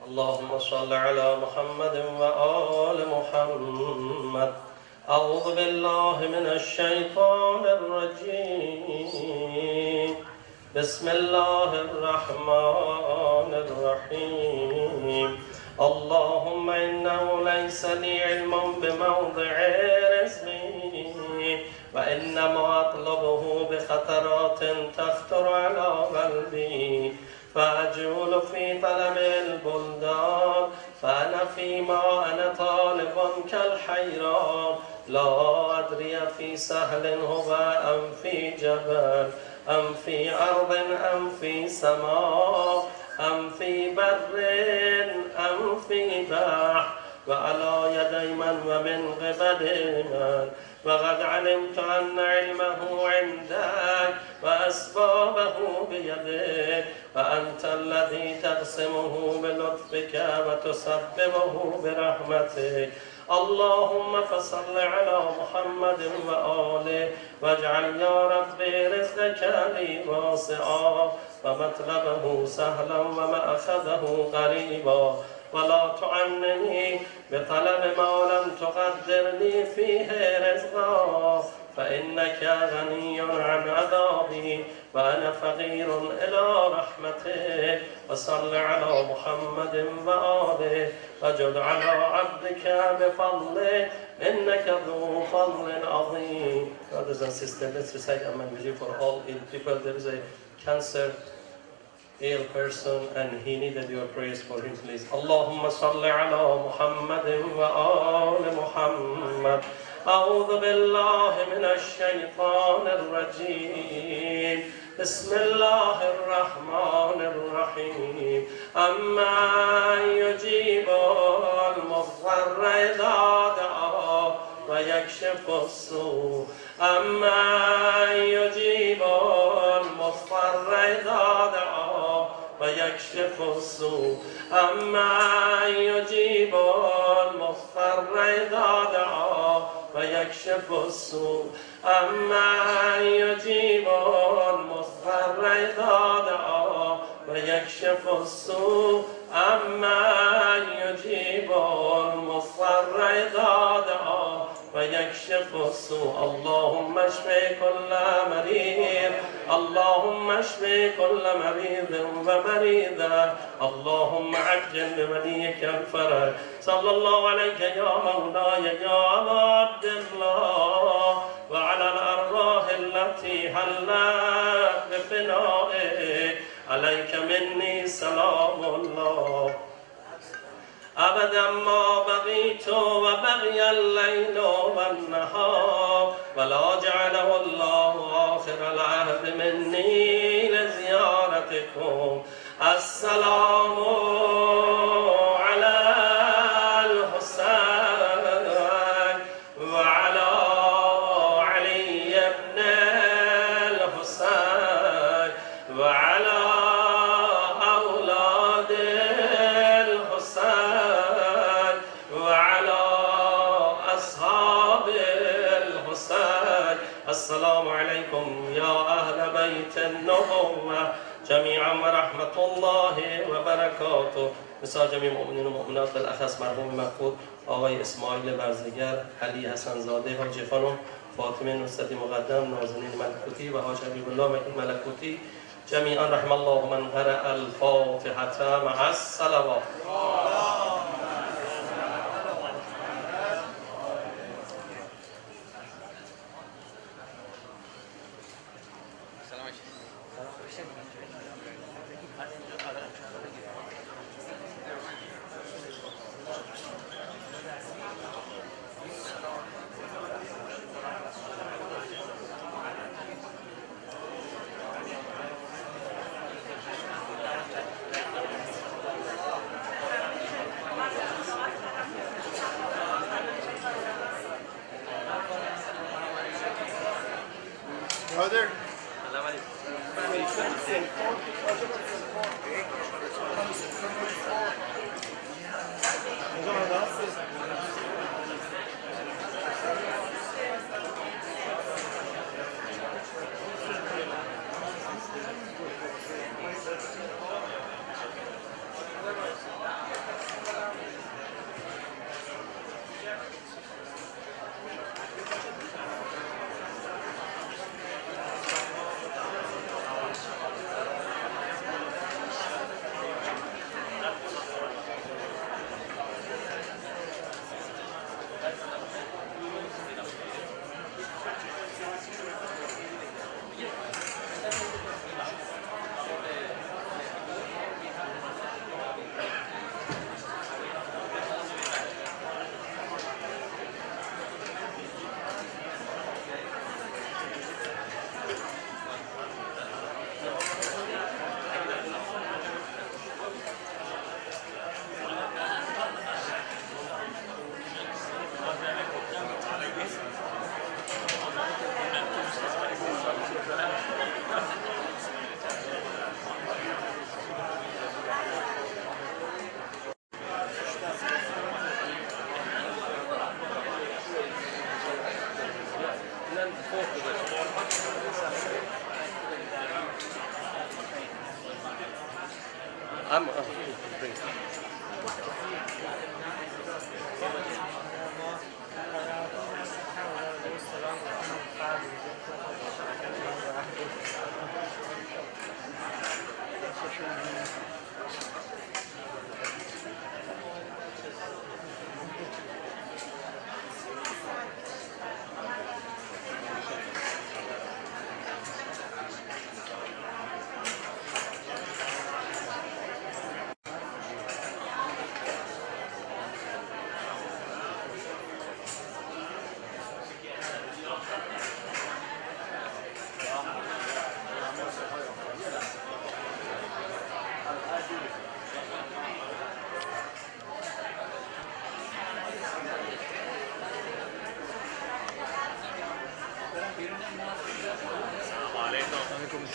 اللهم صل على محمد وآل محمد. أعوذ بالله من الشيطان الرجيم. بسم الله الرحمن الرحيم. اللهم إنه ليس لي علم بموضع رزقي، وإنما أطلبه بخطرات تخطر على قلبي، فأجول في طلب البلدان، فأنا فيما أنا طالب كالحيران، لا أدري في سهل هو أم في جبل، أم في أرض أم في سماء، أم في بر أم في بحر، وعلى يدي من ومن قبل من، وقد علمت أن علمه عندك وأسبابه بيدك، وأنت الذي تقسمه بلطفك وتسببه برحمتك. اللهم فصل على محمد وآله، واجعل يا ربي رزقك لي واسعا، ومطلبه سهلا ومأخذه قريبا، ولا تعنني بطلب ما لم تقدر لي فيه رزقا، فإنك غني عن عذابي وأنا فقير إلى رحمتك وصل على محمد وآله وجد على عبدك بفضله إنك ذو فضل عظيم. Brothers and sisters, let's recite Amen with you for all ill people. There is a cancer ill person and he needed your prayers for him, please. Allahumma salli ala Muhammadin wa ali Muhammad. أعوذ بالله من الشيطان الرجيم. بسم الله الرحمن الرحيم. أما يجيب المضطر إذا دعاه ويكشف السوء. أما يجيب المضطر إذا دعاه ويكشف السوء. أما يجيب المضطر إذا دعاه ويكشف السوء. أما يجيب المضطر إذا دعاه ويكشف السوء. أما يجيب المضطر إذا دعاه ويكشف السوء. اللهم اشف كل مريض. اللهم اشف كل مريض ومريضة. اللهم عجل بوليك الفرج. صلى الله عليك يا مولاي يا عبد الله وعلى الأرواح التي حلت بفنائك. عليك مني سلام الله أبدا ما بقيت وبقي الليل والنهار ولا جعله الله آخر العهد مني لزيارتكم. السلام على الحسين وعلى علي بن الحسين وعلى أولاد الحسين وعلى أصحاب الحسين. السلام عليكم يا أهل بيت النبوة جميعا ورحمة الله وبركاته. مثل جميع مؤمنین و مؤمنات بالاخص مرحوم مفقود آقای اسماعیل برزگر، علی حسن زاده، حاجی خانم فاطمه نصرتی مقدم، نازنین ملکوتی و حاج حبیب الله ملکوتی جميعا رحم الله من قرأ الفاتحة مع الصلوات. Brother.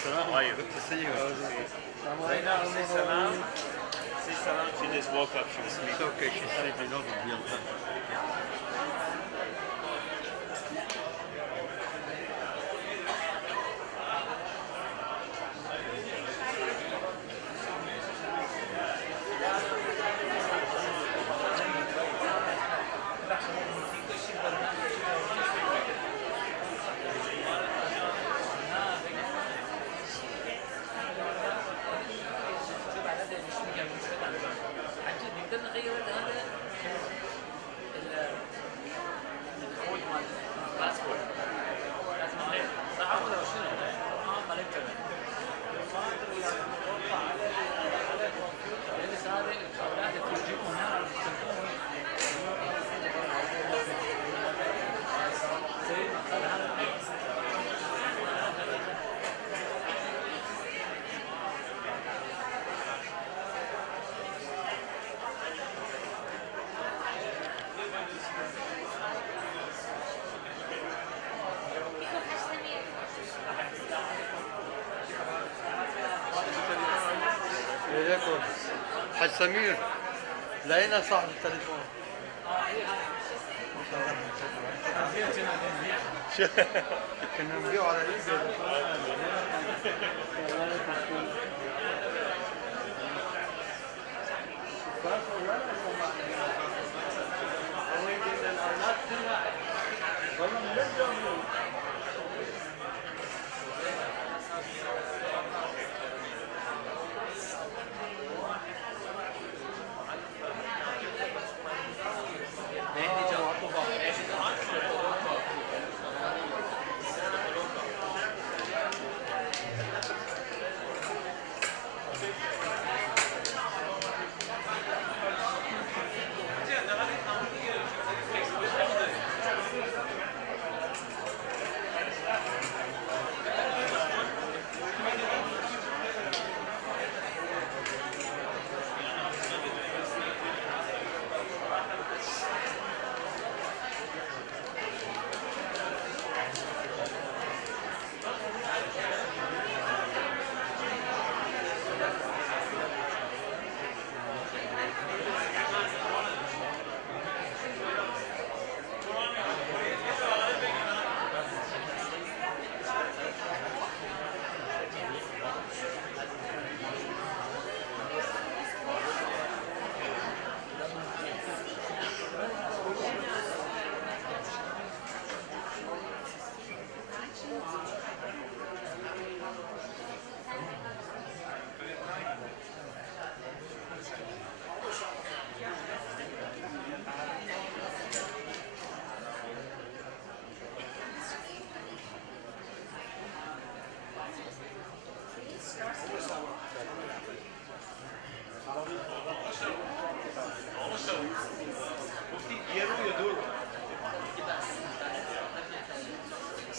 Good to see you. Zainab, say salam. Say salam. She just woke up. She was sleeping. It's okay. She's sleeping over. حاج سمير لقينا صاحب التليفون كنا نبيعه على ايباي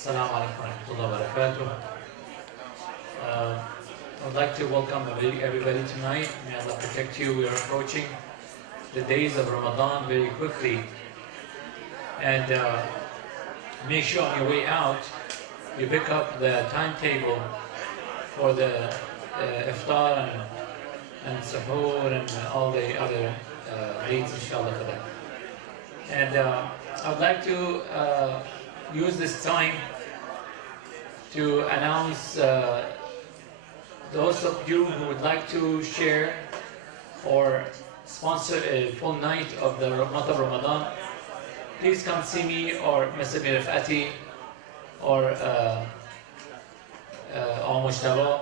Assalamu alaikum warahmatullahi wabarakatuh. I'd like to welcome everybody tonight. May Allah protect you. We are approaching the days of Ramadan very quickly. And make sure on your way out, you pick up the timetable for the iftar and suhoor and all the other dates, inshallah, for that. And I'd like to use this time to announce those of you who would like to share or sponsor a full night of the month of Ramadan. Please come see me or Mr. Mirafati or Mushtaba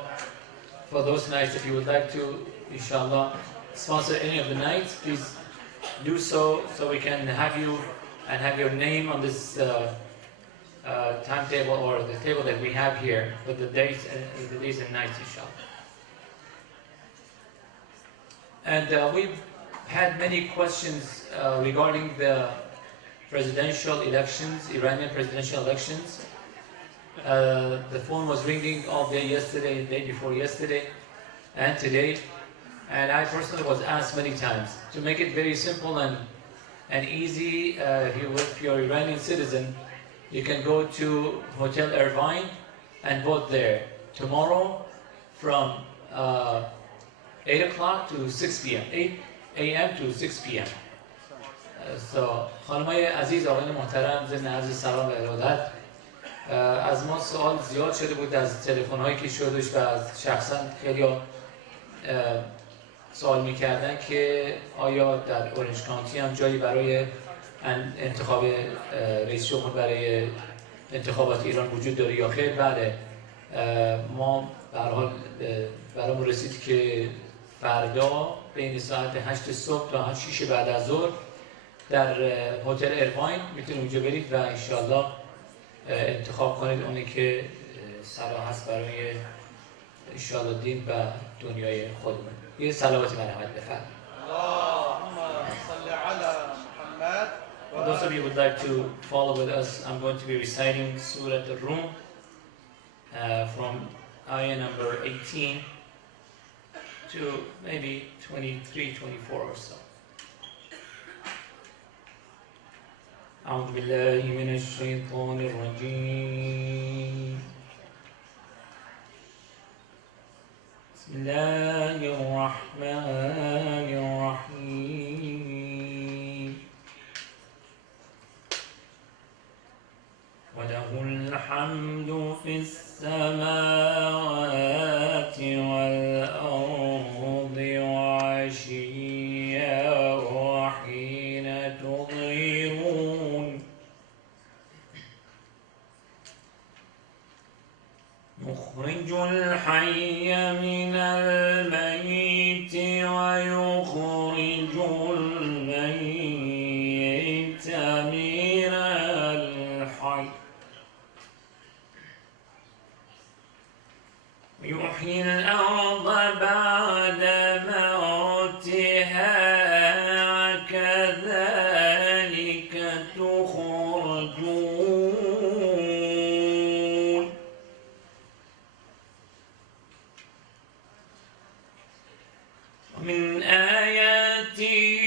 for those nights. If you would like to, inshallah, sponsor any of the nights, please do so we can have you and have your name on this timetable or the table that we have here with the days and nights, inshallah. And we've had many questions regarding the presidential elections, Iranian presidential elections. The phone was ringing all day yesterday, the day before yesterday, and today. And I personally was asked many times to make it very simple and easy. If you're an Iranian citizen, you can go to Hotel Irvine and vote there. tomorrow from 8 o'clock to 6 p.m. 8 a.m. to 6 p.m. So خانمای عزیز، آقایان محترم، ضمن عرض سلام و ارادت، از ما سوال زیاد شده بود از تلفن هایی که شدش و از شخصا خیلی سوال میکردن که آیا در اورنج کانتی هم جایی برای انتخاب رئیس جمهور برای انتخابات ایران وجود داره یا خیر؟ بله، ما به هر حال برامون رسید که فردا بین ساعت 8 صبح تا 6 بعد از ظهر در هتل ایرواین میتونید اونجا برید و انشالله انتخاب کنید اونی که صلاح هست برای انشالله دین و دنیای خودمون. یه صلوات مرحمت بفرمایید. For those of you who would like to follow with us, I'm going to be reciting Surah Al-Rum from ayah number 18 to maybe 23, 24 or so. أعوذ بالله من الشيطان الرجيم. بسم الله الرحمن الرحيم. وله الحمد في السماوات والأرض وعشيا وحين تظهرون. يخرج الحي من الميت ويخرج الميت من الحي يحيي الأرض بعد موتها كذلك تخرجون. ومن آياته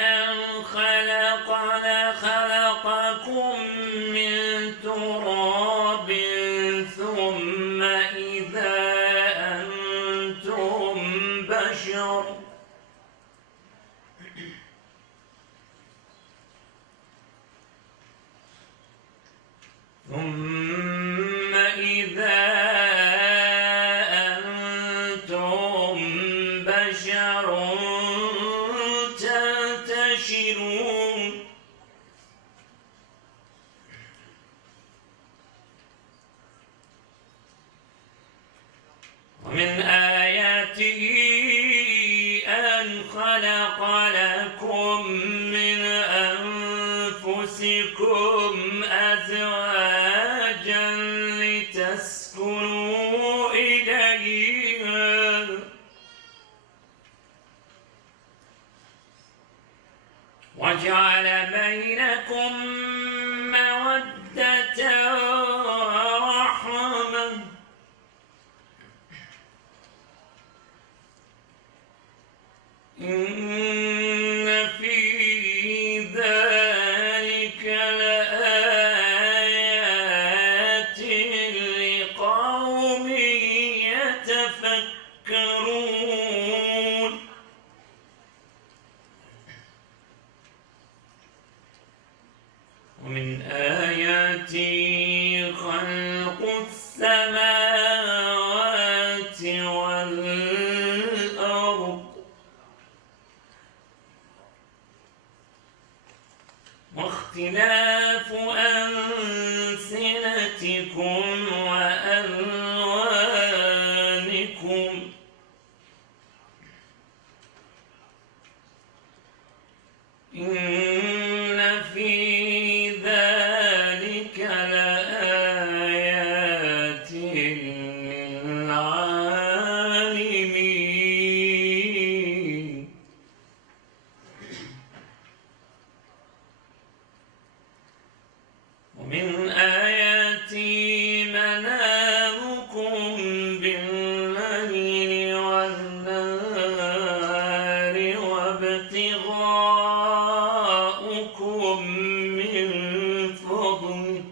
أن خلقكم من تراب ثم إذا أنتم بشر تنتشرون. ومن آياته أن خلق لكم من أنفسكم أزواجا لتسكنوا إليها وجعل بينكم مودة ورحمة إن في ذلك لآيات لقوم يتفكرون. ومن آياته خلق السماوات والأرض واختلاف ألسنتكم وألوانكم إن في ذلك لآيات للعالمين. ومن آياته منامكم بالليل والنهار وابتغاؤكم من فضله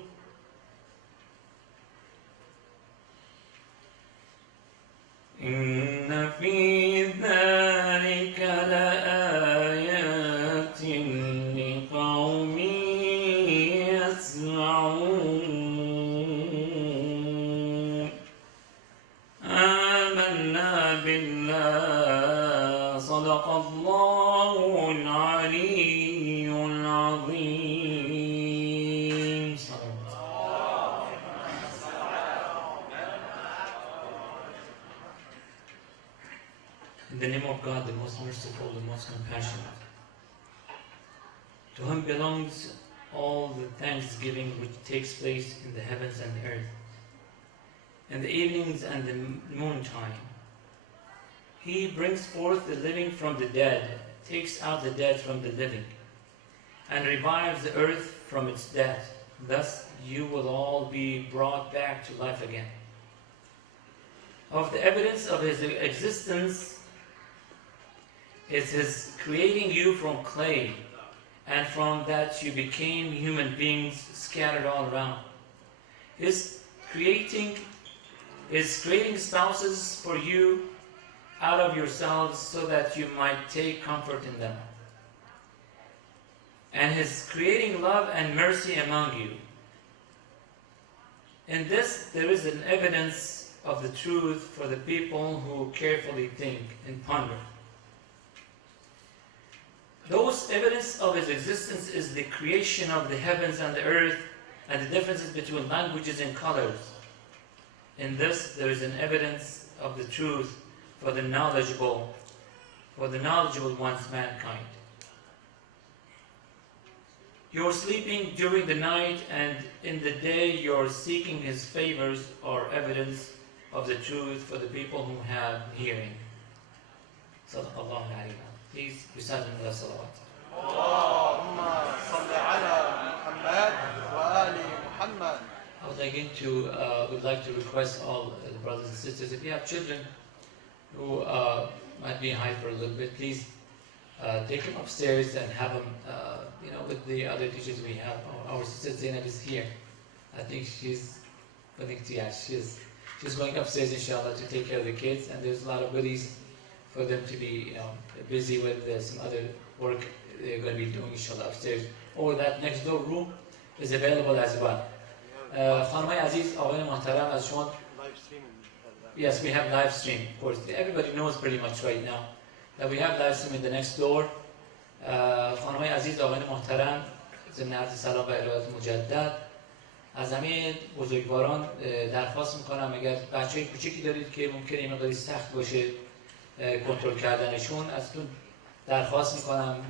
In the name of God, the most merciful, the most compassionate. To Him belongs all the thanksgiving which takes place in the heavens and the earth, in the evenings and the noontime. He brings forth the living from the dead, takes out the dead from the living, and revives the earth from its death. Thus you will all be brought back to life again. Of the evidence of His existence is His creating you from clay, and from that you became human beings scattered all around. His creating spouses for you out of yourselves so that you might take comfort in them. And His creating love and mercy among you. In this there is an evidence of the truth for the people who carefully think and ponder. Those evidence of His existence is the creation of the heavens and the earth and the differences between languages and colors. In this there is an evidence of the truth for the knowledgeable ones, mankind. You're sleeping during the night, and in the day you're seeking His favors or evidence of the truth for the people who have hearing. Sadaqallahu alayhi. Please recite another salawat. Allahumma salli ala Muhammad wa ali Muhammad. I would like to request all the brothers and sisters, if you have children who might be hyper a little bit, please take them upstairs and have them, with the other teachers we have. Our sister Zainab is here. I think she's going upstairs, inshallah, to take care of the kids, and there's a lot of goodies for them to be busy with some other work they're going to be doing, inshallah, upstairs. Or that next door room is available as well. خانمای عزیز، آقای محترم از شما. Yes, we have live stream, of course. Everybody knows pretty much right now that we have live stream in the next door. خانمای عزیز، آقای محترم، ضمن عرض سلام و ارادت مجدد از همه بزرگواران درخواست میکنم اگر بچه‌های کوچیکی دارید که ممکنه این مقداری سخت باشه کنترل کردنشون، ازتون درخواست میکنم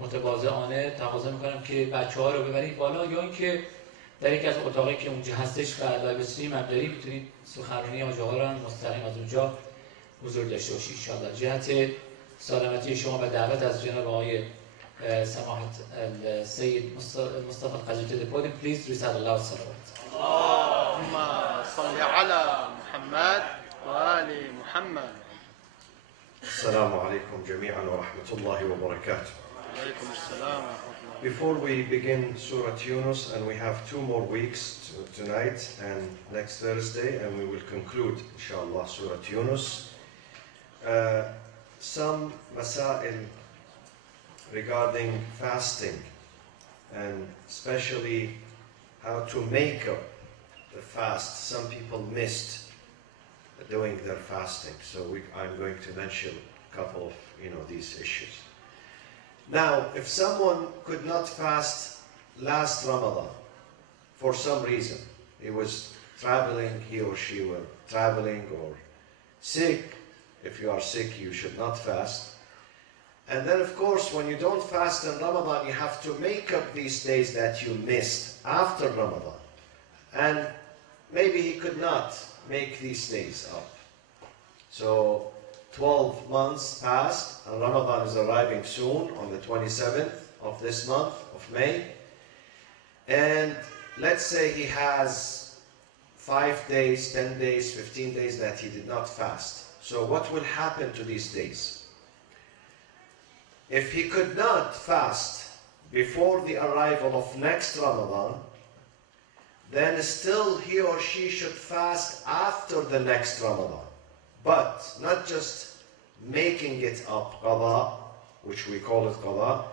متواضعانه تقاضا میکنم که بچه‌ها رو ببرید بالا، یا اینکه در یک از اتاقی که اونجا هستش و لایو استریم هم داریم میتونید سخنرانی آقا رو هم مستقیم از اونجا حضور داشته باشید ان شاءالله. جهت سلامتی شما و دعوت از جناب آقای سماحت السید مصطفى القجی to the podium, please recite Allah salawat. Allahumma salli ala Muhammad wa ali Muhammad. Assalamu alaikum jami'an wa rahmatullahi wa barakatuh. Alaykum assalam wa rahmatullahi. Before we begin Surah Yunus, and we have 2 more weeks tonight and next Thursday, and we will conclude, inshallah, Surah Yunus. Some masail regarding fasting, and especially how to make up the fast. Some people missed doing their fasting, so I'm going to mention a couple of these issues. Now, if someone could not fast last Ramadan for some reason, he was traveling, he or she were traveling, or sick. If you are sick, you should not fast. And then, of course, when you don't fast in Ramadan, you have to make up these days that you missed after Ramadan. And maybe he could not make these days up. So 12 months passed, and Ramadan is arriving soon on the 27th of this month of May. And let's say he has 5 days, 10 days, 15 days that he did not fast. So what will happen to these days? If he could not fast before the arrival of next Ramadan, then still he or she should fast after the next Ramadan. But not just making it up, qada, which we call it qada.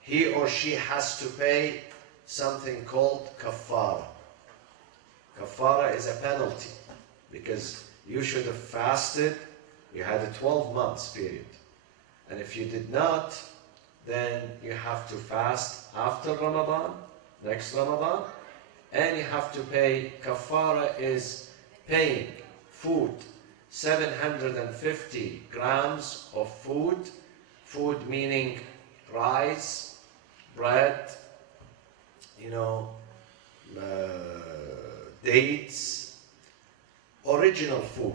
He or she has to pay something called kafara. Kafara is a penalty, because you should have fasted, you had a 12 months period. And if you did not, then you have to fast after Ramadan, next Ramadan, and you have to pay. Kafara is paying food, 750 grams of food. Food meaning rice, bread, dates, original food.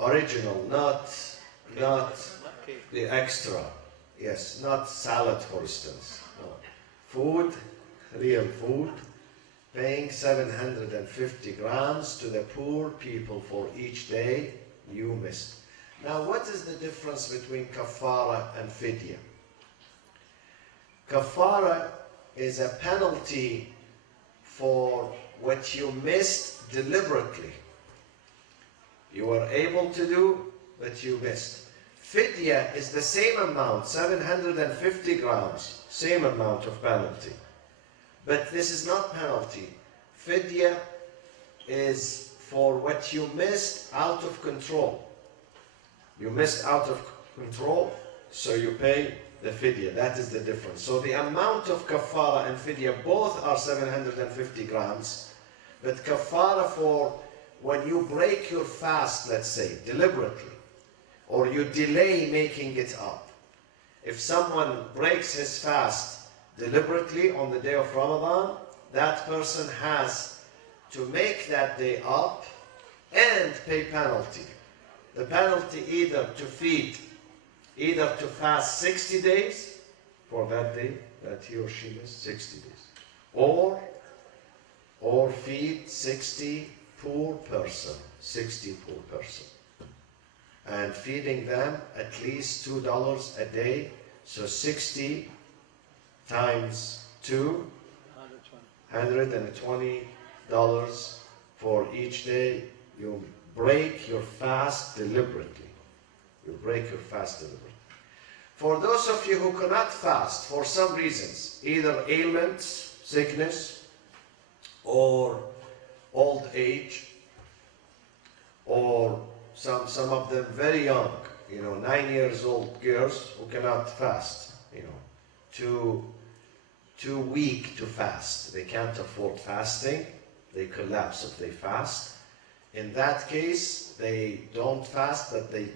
Original, not the extra. Yes, not salad, for instance. No. Food, real food, paying 750 grams to the poor people for each day you missed. Now, what is the difference between kafara and fidya? Kafara is a penalty for what you missed deliberately. You were able to do, but you missed. Fidya is the same amount, 750 grams, same amount of penalty. But this is not penalty. Fidya is for what you missed out of control. You missed out of control, so you pay the fidya. That is the difference. So the amount of kafara and fidya both are 750 grams, but kafara for when you break your fast, let's say, deliberately, or you delay making it up. If someone breaks his fast deliberately on the day of Ramadan, that person has to make that day up and pay penalty. The penalty either to fast 60 days for that day that he or she missed, 60 days, or feed 60 poor person, and feeding them at least $2 a day, so 60 times 2, $120 for each day. You break your fast deliberately. For those of you who cannot fast for some reasons, either ailments, sickness, or old age, or some of them very young, 9 years old girls who cannot fast, too weak to fast. They can't afford fasting. They collapse if they fast. In that case, they don't fast, but they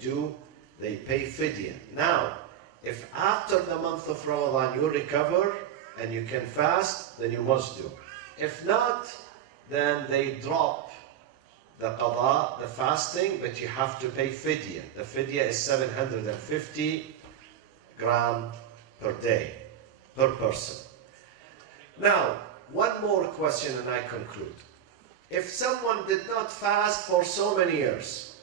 pay fidya. Now, if after the month of Ramadan you recover and you can fast, then you must do. If not, then they drop the qada, the fasting, but you have to pay fidya. The fidya is 750 grams per day, per person. Now, one more question and I conclude. If someone did not fast for so many years,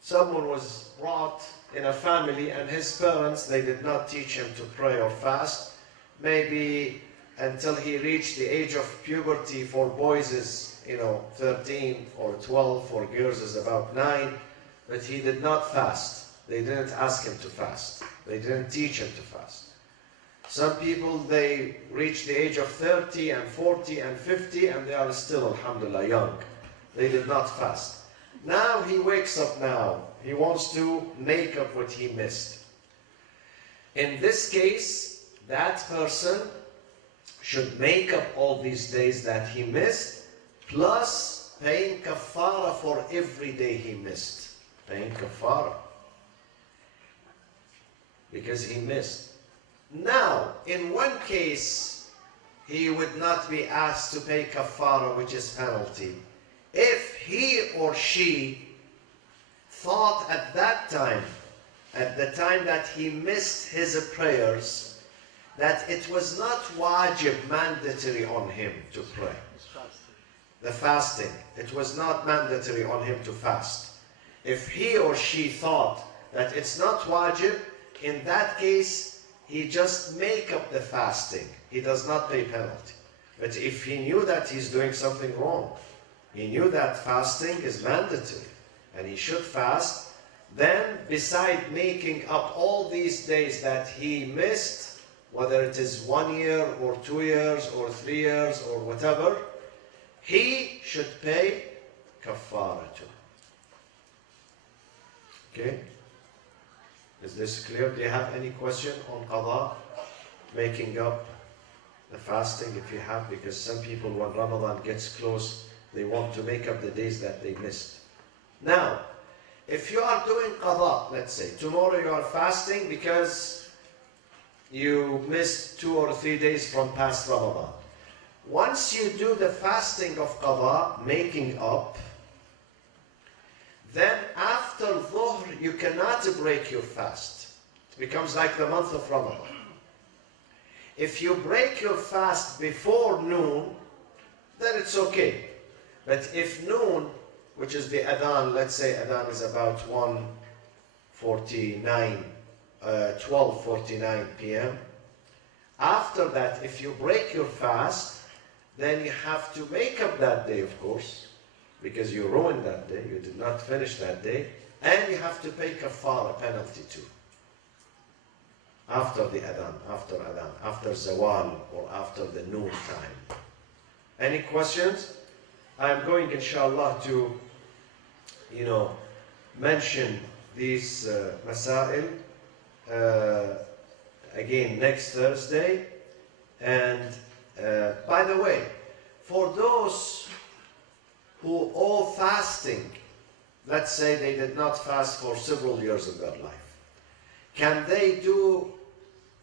someone was brought in a family and his parents, they did not teach him to pray or fast, maybe until he reached the age of puberty. For boys is 13 or 12, for girls is about 9, but he did not fast. They didn't ask him to fast. They didn't teach him to fast. Some people, they reach the age of 30 and 40 and 50 and they are still, alhamdulillah, young. They did not fast. Now he wakes up now. He wants to make up what he missed. In this case, that person should make up all these days that he missed, plus paying kafara for every day he missed. Paying kafara. Because he missed. Now, in one case, he would not be asked to pay kafara, which is penalty. If he or she thought at that time, at the time that he missed his prayers, that it was not wajib, mandatory on him to pray. The fasting, it was not mandatory on him to fast. If he or she thought that it's not wajib, in that case, he just make up the fasting. He does not pay penalty. But if he knew that he's doing something wrong, he knew that fasting is mandatory and he should fast, then beside making up all these days that he missed, whether it is 1 year or 2 years or 3 years or whatever, he should pay kafara too. Okay? Is this clear? Do you have any question on qada, making up the fasting if you have? Because some people, when Ramadan gets close, They want to make up the days that they missed. Now, if you are doing qada, let's say, tomorrow you are fasting because you missed 2 or 3 days from past Ramadan. Once you do the fasting of qada, making up, then after dhuhr, you cannot break your fast. It becomes like the month of Ramadan. If you break your fast before noon, then it's okay. But if noon, which is the adhan, let's say adhan is about 12:49 p.m. After that, if you break your fast, then you have to make up that day, of course, because you ruined that day, you did not finish that day, and you have to pay kafara, penalty too. After the adhan, after zawal, or after the noon time. Any questions? I'm going, inshallah, to, mention these masail again next Thursday. And by the way, for those who owe fasting, let's say they did not fast for several years of their life, can they do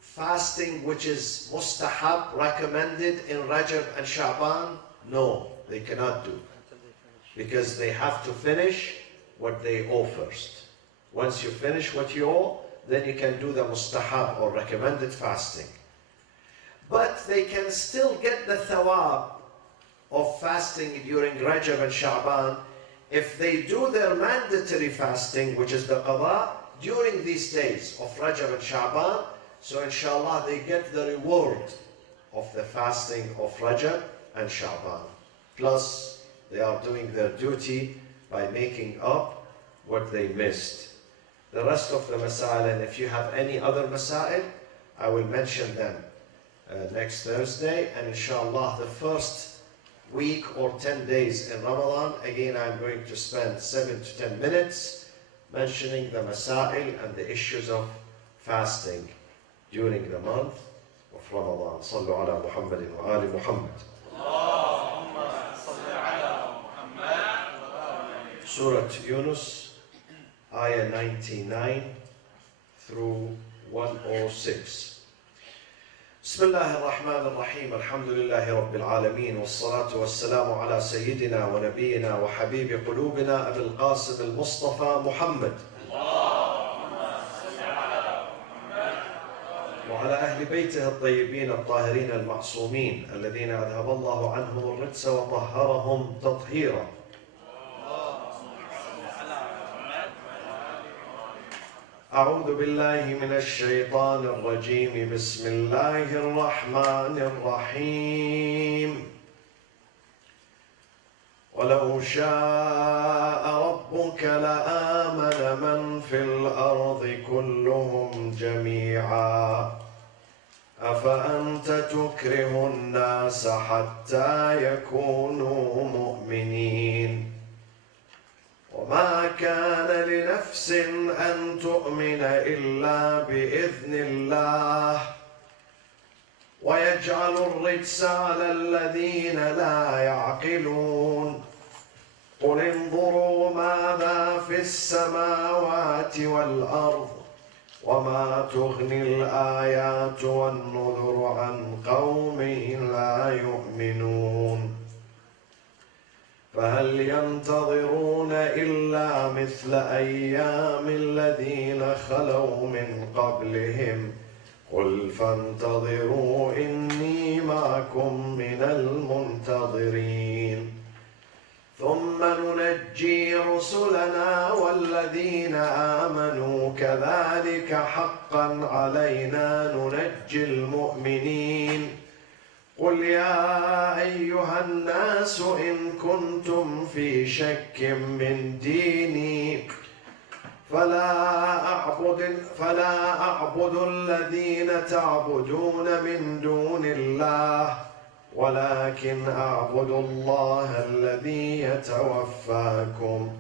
fasting which is mustahab, recommended in Rajab and Sha'ban? No, they cannot do, because they have to finish what they owe first. Once you finish what you owe, then you can do the mustahab or recommended fasting. But they can still get the thawab of fasting during Rajab and Sha'ban if they do their mandatory fasting, which is the qada, during these days of Rajab and Sha'ban. So inshallah they get the reward of the fasting of Rajab and Sha'ban. Plus they are doing their duty by making up what they missed. The rest of the masail, and if you have any other masail, I will mention them next Thursday. And inshallah the first week or 10 days in Ramadan, again I'm going to spend 7 to 10 minutes mentioning the masail and the issues of fasting during the month of Ramadan. Sallu ala Muhammadin wa ali Muhammad. Surah Yunus, ayah 99 through 106. بسم الله الرحمن الرحيم الحمد لله رب العالمين والصلاة والسلام على سيدنا ونبينا وحبيب قلوبنا أبي القاسم المصطفى محمد وعلى أهل بيته الطيبين الطاهرين المعصومين الذين أذهب الله عنهم الرجس وطهرهم تطهيرا. أعوذ بالله من الشيطان الرجيم. بسم الله الرحمن الرحيم. ولو شاء ربك لآمن من في الأرض كلهم جميعا أفأنت تكره الناس حتى يكونوا مؤمنين وما كان لنفس أن تؤمن إلا بإذن الله ويجعل الرجس على الذين لا يعقلون قل انظروا ماذا في السماوات والأرض وما تغني الآيات والنذر عن قوم لا يؤمنون فهل ينتظرون إلا مثل أيام الذين خلوا من قبلهم قل فانتظروا إني معكم من المنتظرين ثم ننجي رسلنا والذين آمنوا كذلك حقا علينا ننجي المؤمنين قل يا أيها الناس إن كنتم في شك من ديني فلا أعبد الذين تعبدون من دون الله ولكن أعبد الله الذي يتوفاكم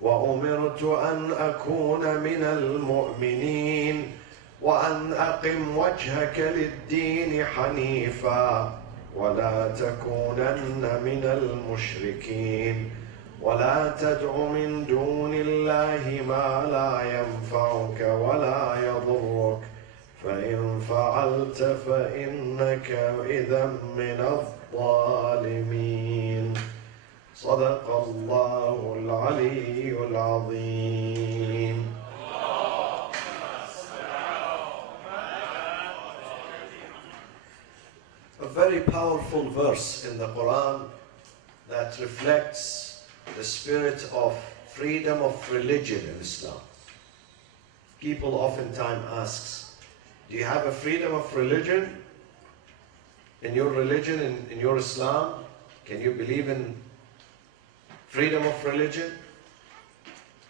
وأمرت أن أكون من المؤمنين وأن أقم وجهك للدين حنيفا ولا تكونن من المشركين ولا تدع من دون الله ما لا ينفعك ولا يضرك فإن فعلت فإنك إذا من الظالمين صدق الله العلي العظيم. A very powerful verse in the Quran that reflects the spirit of freedom of religion in Islam. People oftentimes ask, do you have a freedom of religion? In your religion, in your Islam, can you believe in freedom of religion?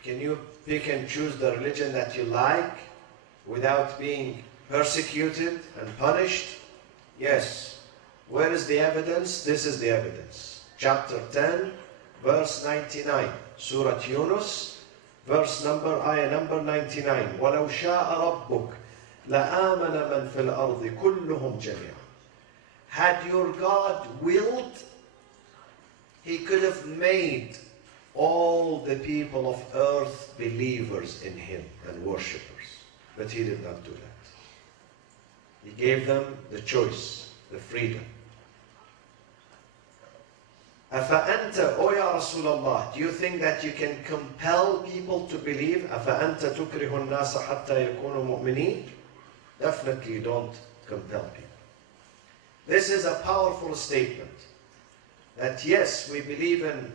Can you pick and choose the religion that you like without being persecuted and punished? Yes. Where is the evidence? This is the evidence. Chapter 10, verse 99. Surah Yunus, ayah number 99. وَلَوْ شَاءَ رَبُّكَ لَآمَنَ مَنْ فِي الْأَرْضِ كُلُّهُمْ جَمِيعًا. Had your God willed, He could have made all the people of earth believers in Him and worshippers. But He did not do that. He gave them the choice, the freedom. أَفَأَنْتَ, O Ya Rasulullah, do you think that you can compel people to believe? أَفَأَنْتَ تُكْرِهُ النَّاسَ حَتَّى يَكُونُوا مُؤْمِنِينَ? Definitely you don't compel people. This is a powerful statement. That yes, we believe in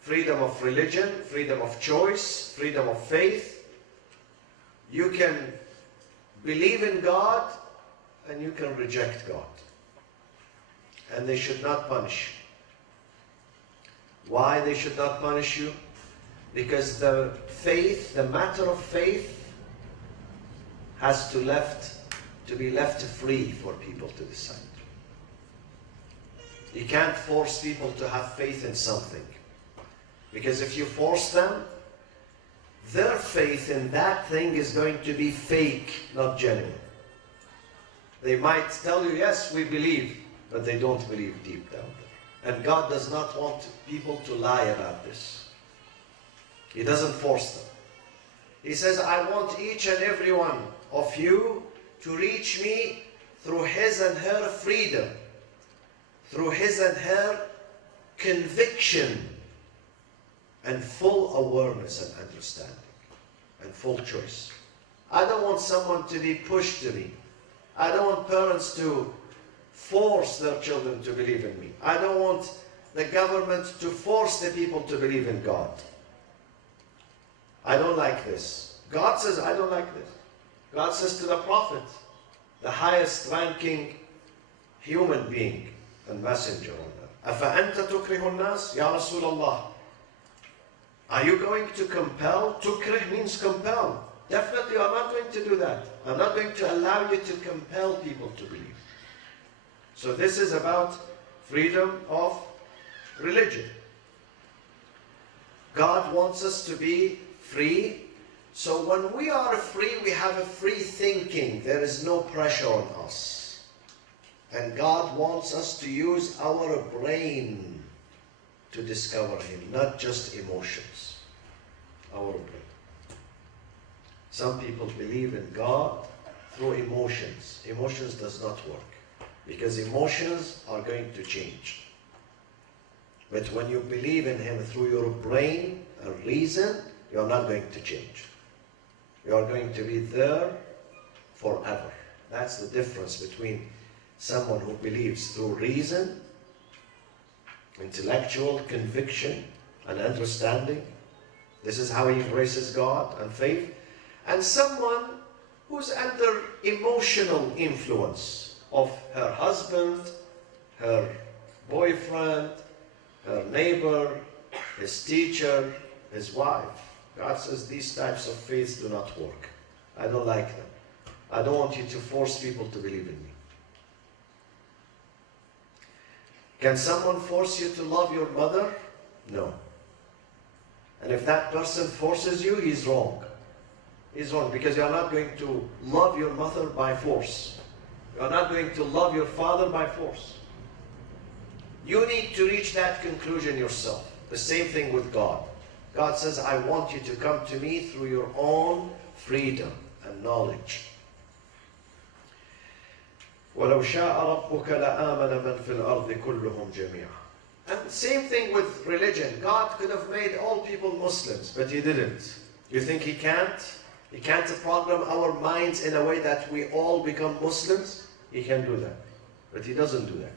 freedom of religion, freedom of choice, freedom of faith. You can believe in God and you can reject God. And they should not punish you. Why they should not punish you? Because the faith, the matter of faith, has to be left free for people to decide. You can't force people to have faith in something. Because if you force them, their faith in that thing is going to be fake, not genuine. They might tell you, yes, we believe, but they don't believe deep down there. And God does not want people to lie about this. He doesn't force them. He says, I want each and every one of you to reach me through his and her freedom, through his and her conviction, and full awareness and understanding, and full choice. I don't want someone to be pushed to me. I don't want parents to force their children to believe in me. I don't want the government to force the people to believe in God. I don't like this. God says, I don't like this. God says to the Prophet, the highest ranking human being and messenger on earth, أَفَأَنْتَ تُكْرِهُ النَّاسِ Ya Rasulullah, are you going to compel? Tukrih means compel. Definitely I'm not going to do that. I'm not going to allow you to compel people to believe. So this is about freedom of religion. God wants us to be free. So when we are free, we have a free thinking. There is no pressure on us. And God wants us to use our brain to discover Him, not just emotions. Our brain. Some people believe in God through emotions. Emotions does not work. Because emotions are going to change. But when you believe in Him through your brain and reason, you are not going to change. You are going to be there forever. That's the difference between someone who believes through reason, intellectual conviction and understanding. This is how he embraces God and faith. And someone who's under emotional influence of her husband, her boyfriend, her neighbor, his teacher, his wife. God says these types of faiths do not work. I don't like them. I don't want you to force people to believe in me. Can someone force you to love your mother? No. And if that person forces you, he's wrong. He's wrong because you're not going to love your mother by force. You're not going to love your father by force. You need to reach that conclusion yourself. The same thing with God. God says, I want you to come to me through your own freedom and knowledge. وَلَوْ شَاءَ رَبُّكَ لَآمَنَ مَنْ فِي الْأَرْضِ كُلُّهُمْ جَمِيعًا. And same thing with religion. God could have made all people Muslims, but He didn't. You think He can't? He can't program our minds in a way that we all become Muslims? He can do that. But He doesn't do that.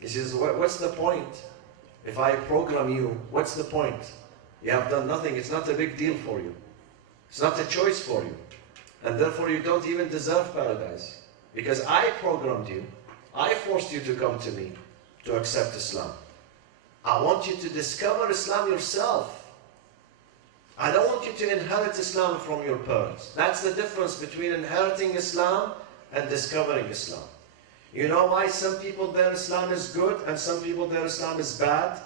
He says, what's the point? If I program you, what's the point? You have done nothing. It's not a big deal for you. It's not a choice for you. And therefore you don't even deserve paradise. Because I programmed you. I forced you to come to me to accept Islam. I want you to discover Islam yourself. I don't want you to inherit Islam from your parents. That's the difference between inheriting Islam and discovering Islam. You know why some people their Islam is good and some people their Islam is bad?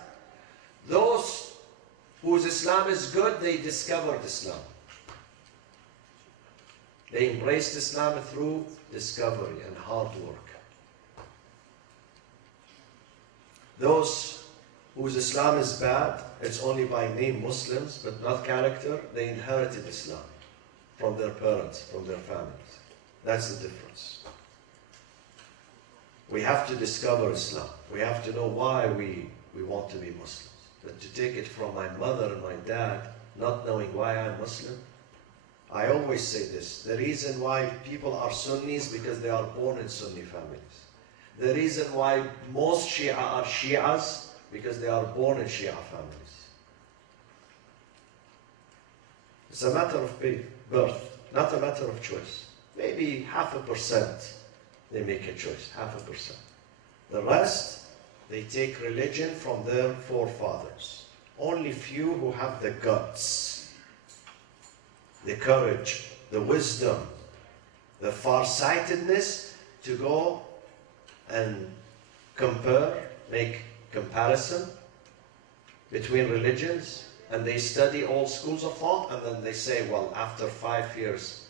Those whose Islam is good, they discovered Islam. They embraced Islam through discovery and hard work. Those whose Islam is bad, it's only by name Muslims, but not character, they inherited Islam from their parents, from their families. That's the difference. We have to discover Islam. We have to know why we want to be Muslims. But to take it from my mother and my dad, not knowing why I'm Muslim, I always say this. The reason why people are Sunnis because they are born in Sunni families. The reason why most Shia are Shias because they are born in Shia families. It's a matter of birth, not a matter of choice. Maybe 0.5% they make a choice, 0.5%. The rest, they take religion from their forefathers. Only few who have the guts, the courage, the wisdom, the farsightedness to go and compare, make comparison between religions, and they study all schools of thought, and then they say, well, after 5 years,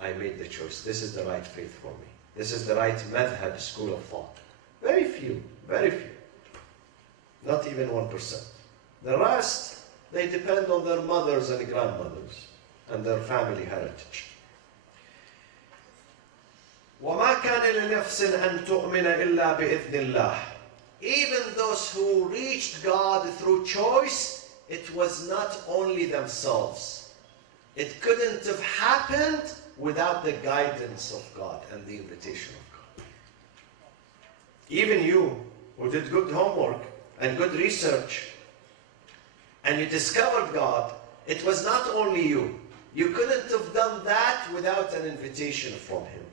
I made the choice. This is the right faith for me. This is the right madhab, school of thought. Very few, very few. Not even 1%. The rest, they depend on their mothers and grandmothers and their family heritage. وَمَا كَانَ لِنَفْسٍ أَن تُؤْمِنَ إِلَّا بِإِذْنِ اللَّهِ. Even those who reached God through choice, it was not only themselves. It couldn't have happened without the guidance of God and the invitation of God. Even you, who did good homework and good research, and you discovered God, it was not only you. You couldn't have done that without an invitation from Him,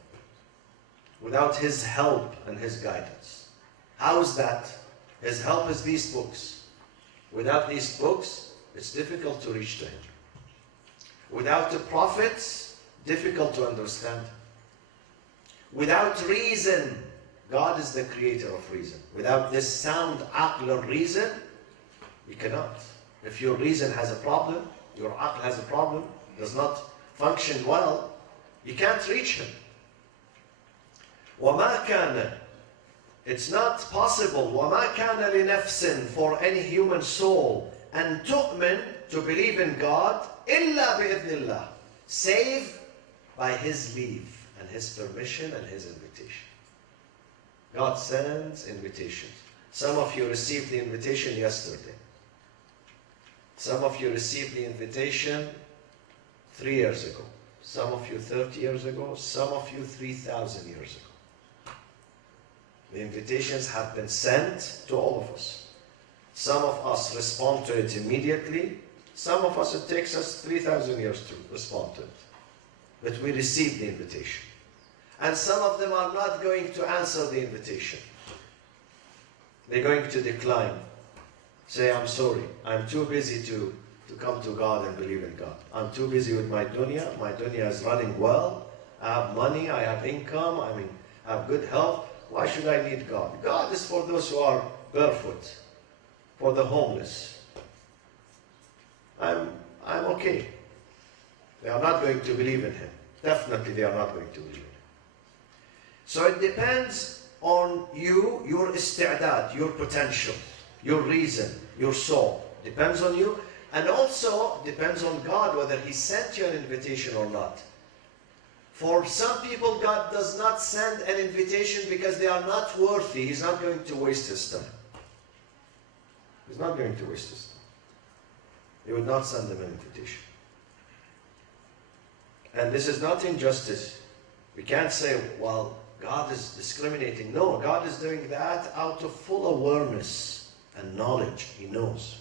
without His help and His guidance. How is that? His help is these books. Without these books, it's difficult to reach to Him. Without the prophets, difficult to understand. Without reason, God is the creator of reason. Without this sound aql or reason, you cannot. If your reason has a problem, your aql has a problem, does not function well, you can't reach Him. وَمَا كَانَ, it's not possible, وَمَا كَانَ لِنَفْسٍ, for any human soul, أَن تُؤْمِن, to believe in God, إِلَّا بِإِذْنِ اللَّهِ, save by His leave and His permission and His invitation. God sends invitations. Some of you received the invitation yesterday. Some of you received the invitation 3 years ago. Some of you 30 years ago. Some of you 3,000 years ago. The invitations have been sent to all of us. Some of us respond to it immediately. Some of us, it takes us 3,000 years to respond to it. But we received the invitation. And some of them are not going to answer the invitation. They're going to decline. Say, I'm sorry, I'm too busy to come to God and believe in God. I'm too busy with my dunya. My dunya is running well. I have money, I have income, I have good health. Why should I need God? God is for those who are barefoot, for the homeless. I'm okay. They are not going to believe in Him. Definitely they are not going to believe in Him. So it depends on you, your isti'dad, your potential, your reason, your soul. Depends on you. And also depends on God whether He sent you an invitation or not. For some people, God does not send an invitation because they are not worthy. He's not going to waste His time. He's not going to waste His time. He will not send them an invitation. And this is not injustice. We can't say, well, God is discriminating. No, God is doing that out of full awareness and knowledge. He knows.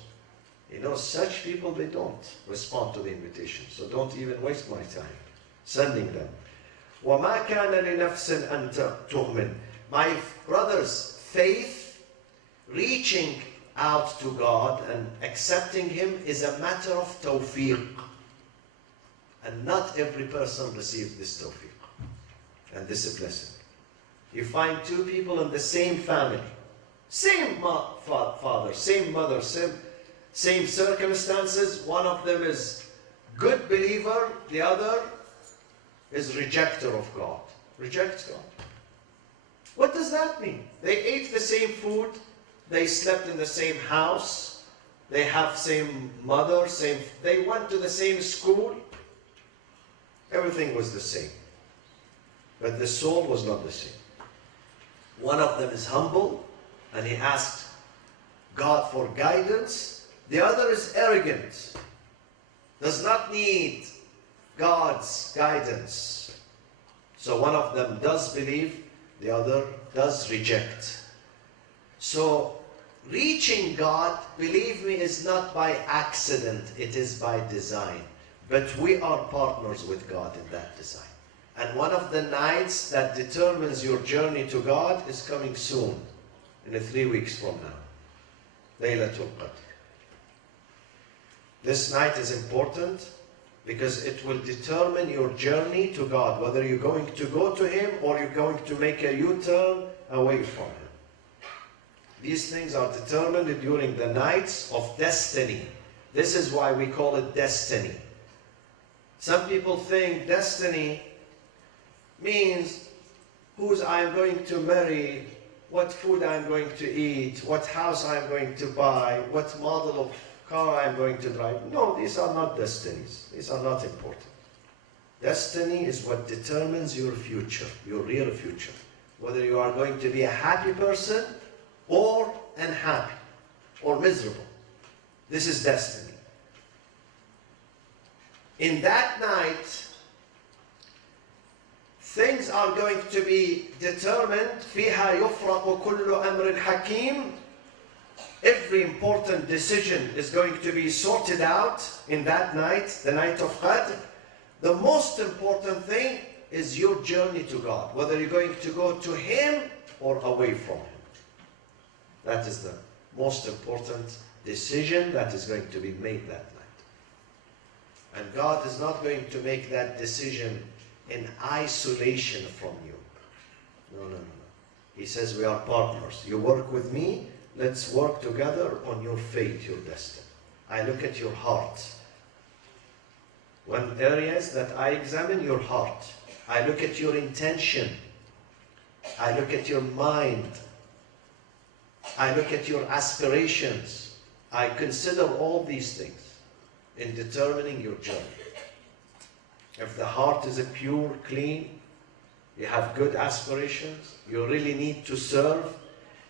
He knows such people, they don't respond to the invitation. So don't even waste my time sending them. وَمَا كَانَ لِنَفْسٍ أَن تُؤْمِنْ. My brothers, faith, reaching out to God and accepting Him is a matter of tawfiq. And not every person receives this tawfiq. And this is a blessing. You find two people in the same family, same father, same mother, same circumstances. One of them is good believer, the other is rejecter of God. Rejects God. What does that mean? They ate the same food, they slept in the same house, they have same mother, they went to the same school. Everything was the same. But the soul was not the same. One of them is humble and he asked God for guidance. The other is arrogant, does not need God's guidance. So one of them does believe, the other does reject. So reaching God, believe me, is not by accident, it is by design. But we are partners with God in that design. And one of the nights that determines your journey to God is coming soon, in 3 weeks from now. Laylatul Qadr. This night is important because it will determine your journey to God, whether you're going to go to Him or you're going to make a U-turn away from Him. These things are determined during the nights of destiny. This is why we call it destiny. Some people think destiny means whose I'm going to marry, what food I'm going to eat, what house I'm going to buy, what model of car I'm going to drive. No, these are not destinies. These are not important. Destiny is what determines your future, your real future. Whether you are going to be a happy person or unhappy or miserable. This is destiny. In that night, things are going to be determined. فيها يفرق كل أمر حكيم. Every important decision is going to be sorted out in that night, the night of Qadr. The most important thing is your journey to God, whether you're going to go to Him or away from Him. That is the most important decision that is going to be made that night. And God is not going to make that decision in isolation from you. No, no, no, no. He says we are partners. You work with me, let's work together on your fate, your destiny. I look at your heart. One areas that I examine your heart. I look at your intention. I look at your mind. I look at your aspirations. I consider all these things in determining your journey. If the heart is pure, clean, you have good aspirations, you really need to serve,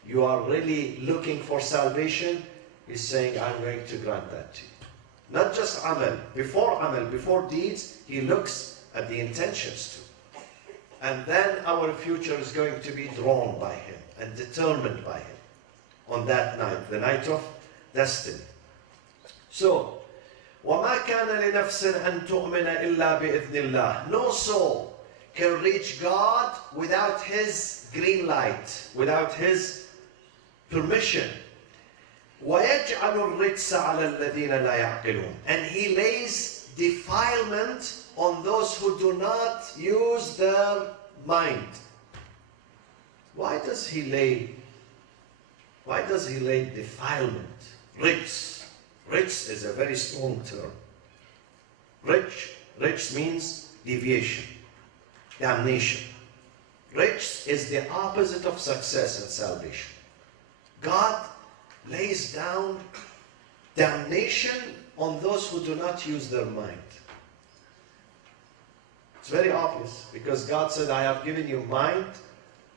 you are really looking for salvation, He's saying, I'm going to grant that to you. Not just amal, before deeds, He looks at the intentions too. And then our future is going to be drawn by Him and determined by Him on that night, the night of destiny. So, وَمَا كَانَ لِنَفْسٍ أَن تُؤْمِنَ إِلَّا بِإِذْنِ اللَّهِ. No soul can reach God without His green light, without His permission. وَيَجْعَلُ الرِّجْسَ عَلَى الَّذِينَ لَا يَعْقِلُونَ. And He lays defilement on those who do not use their mind. Why does He lay defilement? Rich is a very strong term. Rich means deviation, damnation. Rich is the opposite of success and salvation. God lays down damnation on those who do not use their mind. It's very obvious because God said, I have given you mind,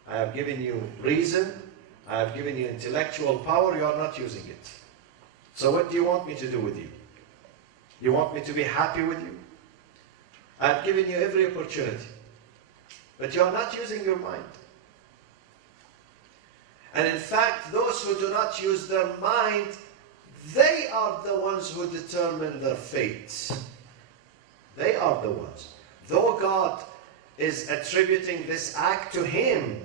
I have given you reason, I have given you intellectual power, you are not using it. So what do you want me to do with you? You want me to be happy with you? I have given you every opportunity, but you are not using your mind. And in fact, those who do not use their mind, they are the ones who determine their fate. They are the ones. Though God is attributing this act to Him,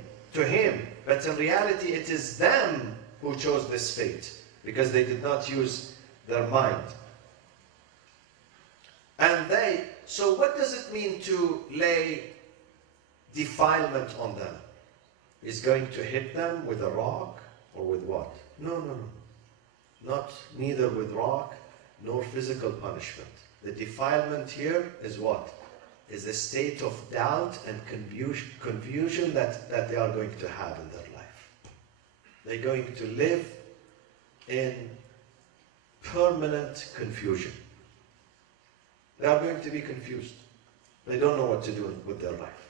but in reality it is them who chose this fate because they did not use their mind. And so what does it mean to lay defilement on them? Is going to hit them with a rock or with what? No. Neither with rock nor physical punishment. The defilement here is what? Is a state of doubt and confusion that they are going to have in their life. They're going to live in permanent confusion. They are going to be confused. They don't know what to do with their life.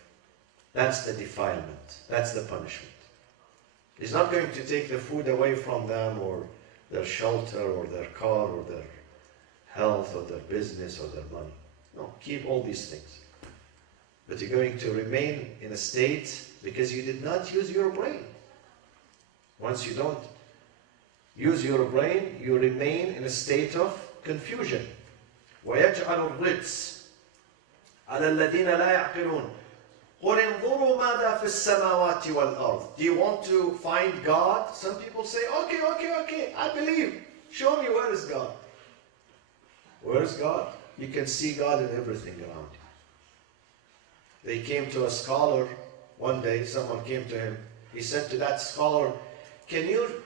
That's the defilement. That's the punishment. He's not going to take the food away from them or their shelter or their car or their health or their business or their money. No, keep all these things. But you're going to remain in a state because you did not use your brain. Once you don't use your brain, you remain in a state of confusion. وَيَجْعَلُ الرِّجْسَ عَلَى الَّذِينَ لَا يَعْقِلُونَ قُلْ انظُرُوا مَاذَا فِي السَّمَاوَاتِ وَالْأَرْضِ. Do you want to find God? Some people say, okay, I believe. Show me, where is God? Where is God? You can see God in everything around you. They came to a scholar one day, someone came to him. He said to that scholar, can you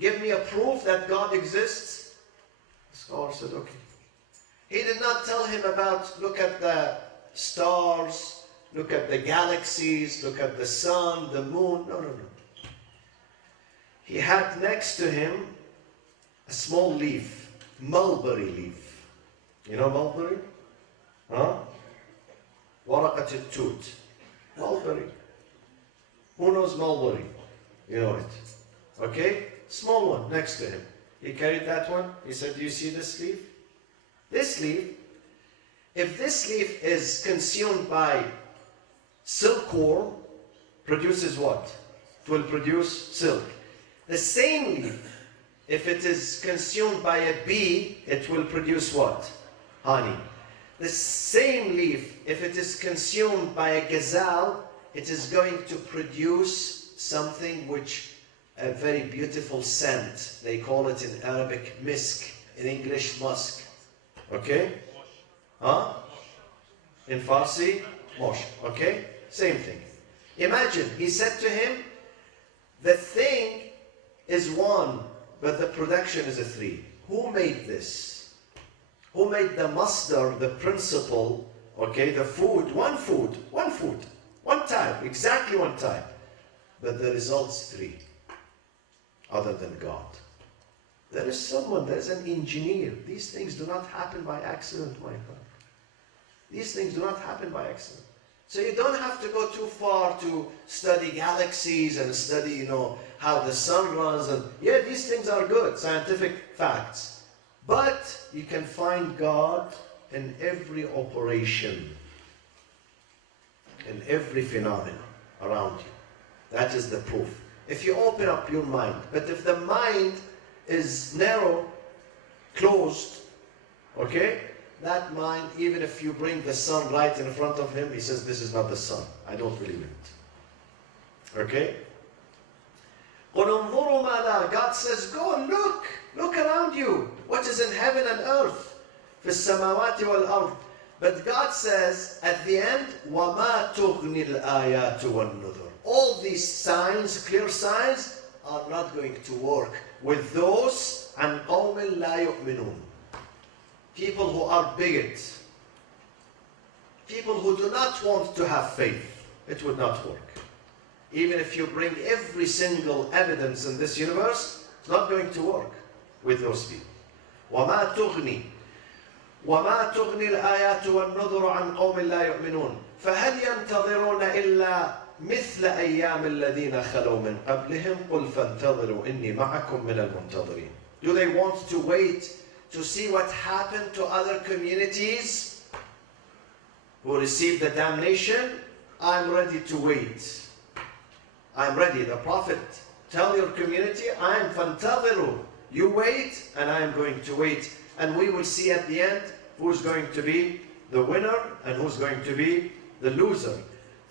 give me a proof that God exists? The scholar said, okay. He did not tell him about, look at the stars, look at the galaxies, look at the sun, the moon. No. He had next to him a small leaf, mulberry leaf. You know mulberry? Huh? Waraqat al-tut. Mulberry. Who knows mulberry? You know it. Okay? Small one next to him. He carried that one. He said, do you see this leaf? This leaf, if this leaf is consumed by silkworm, produces what? It will produce silk. The same leaf, if it is consumed by a bee, it will produce what? Honey. The same leaf, if it is consumed by a gazelle, it is going to produce something which, a very beautiful scent. They call it in Arabic misk, in English musk. Okay? Huh? In Farsi, mosh. Okay? Same thing. Imagine, he said to him, the thing is one, but the production is a three. Who made this? Who made the masdar, the principle, okay, the food, one type, exactly one type. But the results three, other than God. There is someone, there's an engineer. These things do not happen by accident, my friend. These things do not happen by accident. So you don't have to go too far to study galaxies and study, how the sun runs. And yeah, these things are good, scientific facts. But you can find God in every operation, in every phenomenon around you. That is the proof. If you open up your mind, but if the mind is narrow, closed, okay, that mind, even if you bring the sun right in front of him, he says, this is not the sun. I don't believe it. Okay? God says, go and look around you. What is in heaven and earth? في السماوات والأرض. But God says at the end, وَمَا تُغْنِي الْآيَاتُ وَالنُّذُرُ. All these signs, clear signs, are not going to work with those عَنْ قَوْمٍ لَا يُؤْمِنُونَ. People who are bigots. People who do not want to have faith. It would not work. Even if you bring every single evidence in this universe, it's not going to work with those people. وَمَا تُغْنِي الْآيَاتُ وَالنُّذُرُ عَنْ قَوْمٍ لَا يُؤْمِنُونَ فَهَلْ يَنْتَظِرُونَ إِلَّا مِثْلَ أَيَّامِ الَّذِينَ خَلَوْا مِنْ قَبْلِهِمْ قُلْ فَانْتَظِرُوا إِنِّي مَعَكُمْ مِنَ الْمُنْتَظِرِينَ. Do they want to wait to see what happened to other communities who received the damnation? I'm ready to wait. I'm ready. The Prophet, tell your community, I'm فَانْتَظِرُوا. You wait, and I am going to wait. And we will see at the end who's going to be the winner and who's going to be the loser.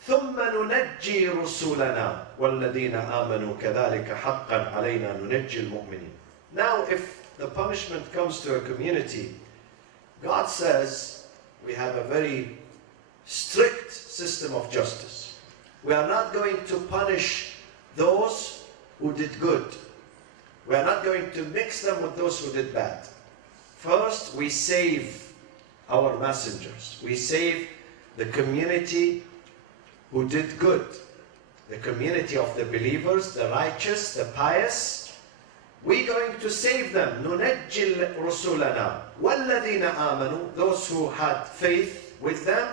ثُمَّ نُنَجِّي رُسُولَنَا وَالَّذِينَ آمَنُوا كَذَلِكَ حَقًّا عَلَيْنَا نُنَجِّي الْمُؤْمِنِينَ. Now, if the punishment comes to a community, God says we have a very strict system of justice. We are not going to punish those who did good. We are not going to mix them with those who did bad. First, we save our messengers. We save the community who did good. The community of the believers, the righteous, the pious. We're going to save them. نُنَجِّي رُسُولَنَا وَالَّذِينَ آمَنُوا. Those who had faith with them.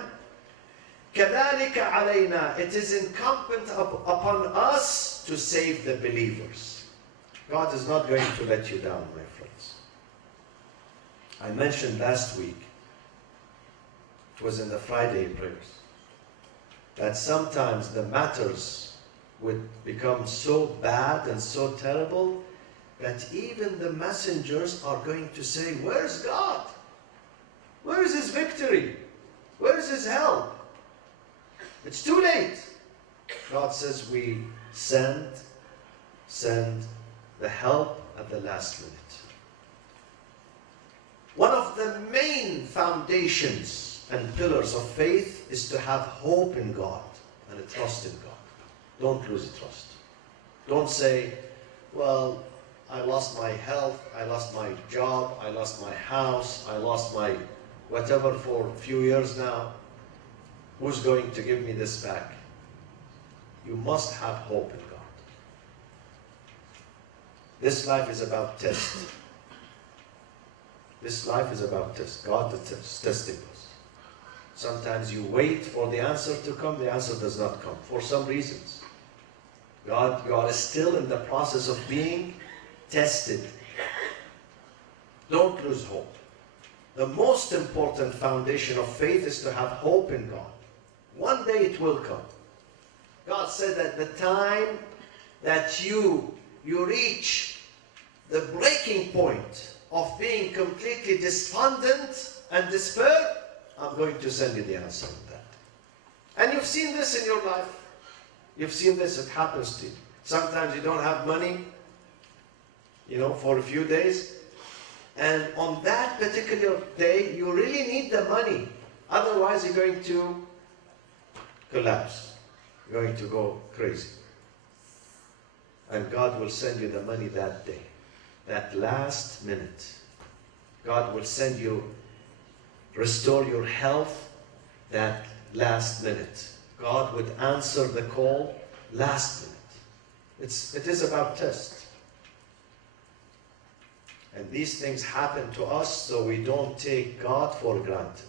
كَذَلِكَ عَلَيْنَا. It is incumbent upon us to save the believers. God is not going to let you down, my friends. I mentioned last week, it was in the Friday prayers, that sometimes the matters would become so bad and so terrible that even the messengers are going to say, where's God? Where is His victory? Where is His help? It's too late. God says we send the help at the last minute. One of the main foundations and pillars of faith is to have hope in God and a trust in God. Don't lose trust. Don't say, well, I lost my health, I lost my job, I lost my house, I lost my whatever for a few years now. Who's going to give me this back? You must have hope in God. This life is about test. This life is about test. God is testing us. Sometimes you wait for the answer to come, the answer does not come for some reasons. God is still in the process of being tested. Don't lose hope. The most important foundation of faith is to have hope in God. One day it will come. God said that the time that you reach the breaking point of being completely despondent and despair, I'm going to send you the answer to that. And you've seen this in your life. You've seen this, it happens to you. Sometimes you don't have money, for a few days. And on that particular day, you really need the money. Otherwise, you're going to collapse. You're going to go crazy. And God will send you the money that day, that last minute. God will send you, restore your health that last minute. God would answer the call last minute. It is about test. And these things happen to us so we don't take God for granted.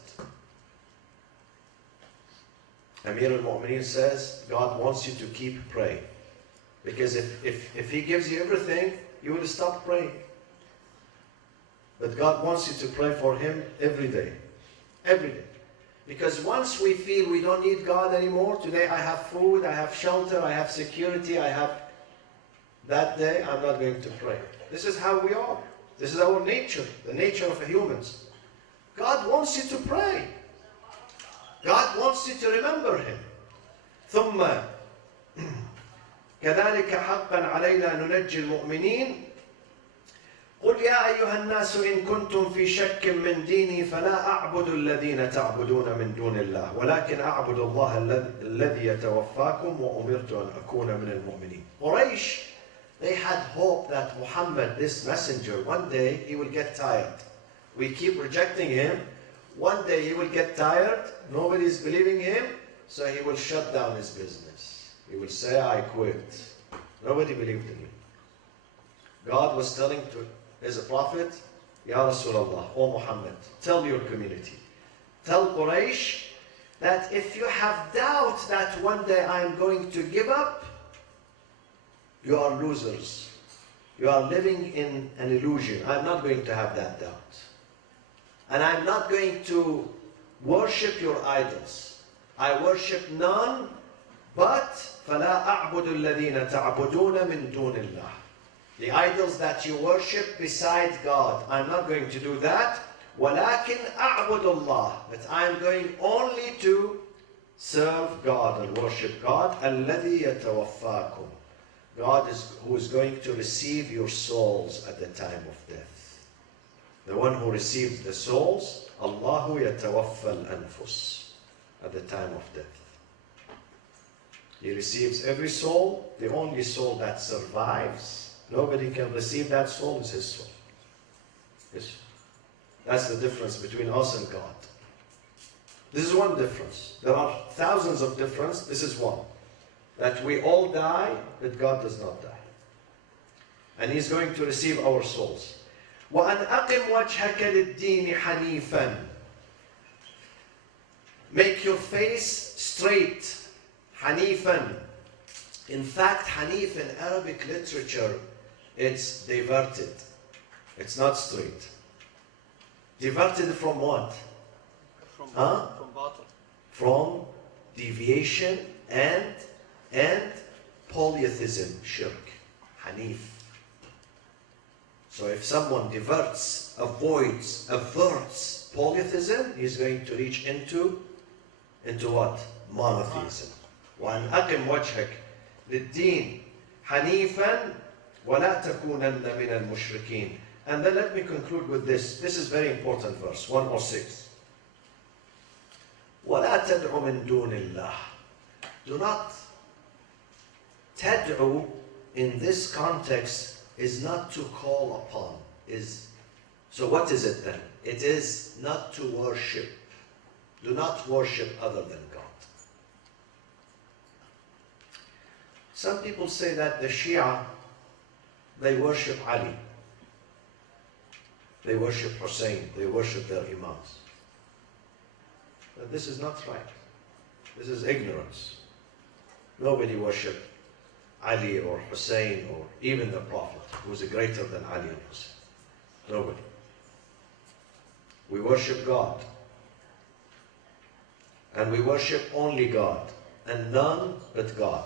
Amir al-Mu'mineen says, God wants you to keep praying. Because if He gives you everything, you will stop praying. But God wants you to pray for Him every day. Every day. Because once we feel we don't need God anymore, today I have food, I have shelter, I have security, that day I'm not going to pray. This is how we are. This is our nature, the nature of humans. God wants you to pray. God wants you to remember Him. ثم كذلك حقا علينا ننجي المؤمنين قل يا أيها الناس إن كنتم في شك من ديني فلا أعبد الذين تعبدون من دون الله ولكن أعبد الله الذي يتوفاكم وأمرت أن أكون من المؤمنين. Quraysh, they had hope that Muhammad, this messenger, one day he will get tired. We keep rejecting him. One day he will get tired. Nobody is believing him. So he will shut down his business. He will say, I quit. Nobody believed in me. God was telling to his prophet, Ya Rasulullah, O Muhammad, tell your community, tell Quraysh that if you have doubt that one day I am going to give up, you are losers. You are living in an illusion. I'm not going to have that doubt. And I'm not going to worship your idols. I worship none but فَلَا أَعْبُدُ الَّذِينَ تَعْبُدُونَ مِن دُونِ اللَّهِ. The idols that you worship beside God, I'm not going to do that. وَلَكِنْ أَعْبُدُ اللَّهِ. But I'm going only to serve God and worship God. الَّذِي يَتَوَفَّاكُمْ. God is who is going to receive your souls at the time of death. The one who receives the souls, Allahu yatawaffa al-anfus, at the time of death. He receives every soul. The only soul that survives, nobody can receive that soul, is his soul. Yes. That's the difference between us and God. This is one difference. There are thousands of differences. This is one. That we all die, but God does not die. And He's going to receive our souls. وَأَنْ أَقِمْ وَجْهَكَ لِلدِّينِ حَنِيفًا. Make your face straight. Hanifan. In fact, Hanif in Arabic literature, it's diverted. It's not straight. Diverted from what? From battle. From deviation and polytheism, shirk, Hanif. So if someone diverts, avoids, averts polytheism, he's going to reach into what? Monotheism. وَأَنْ أَقِمْ وَجْهَكَ لِلدِّينِ حَنِيفًا وَلَا تَكُونَنَّ مِنَ الْمُشْرِكِينَ. And then let me conclude with this. This is very important verse, 106. وَلَا تَدْعُ مِن دُونِ اللَّهِ. Do not. Tad'u in this context is not to call upon. So what is it then? It is not to worship. Do not worship other than God. Some people say that the Shia, they worship Ali. They worship Hussein. They worship their imams. But this is not right. This is ignorance. Nobody worshipped Ali or Hussein or even the Prophet, who was greater than Ali and Hussein. Nobody. We worship God. And we worship only God, and none but God.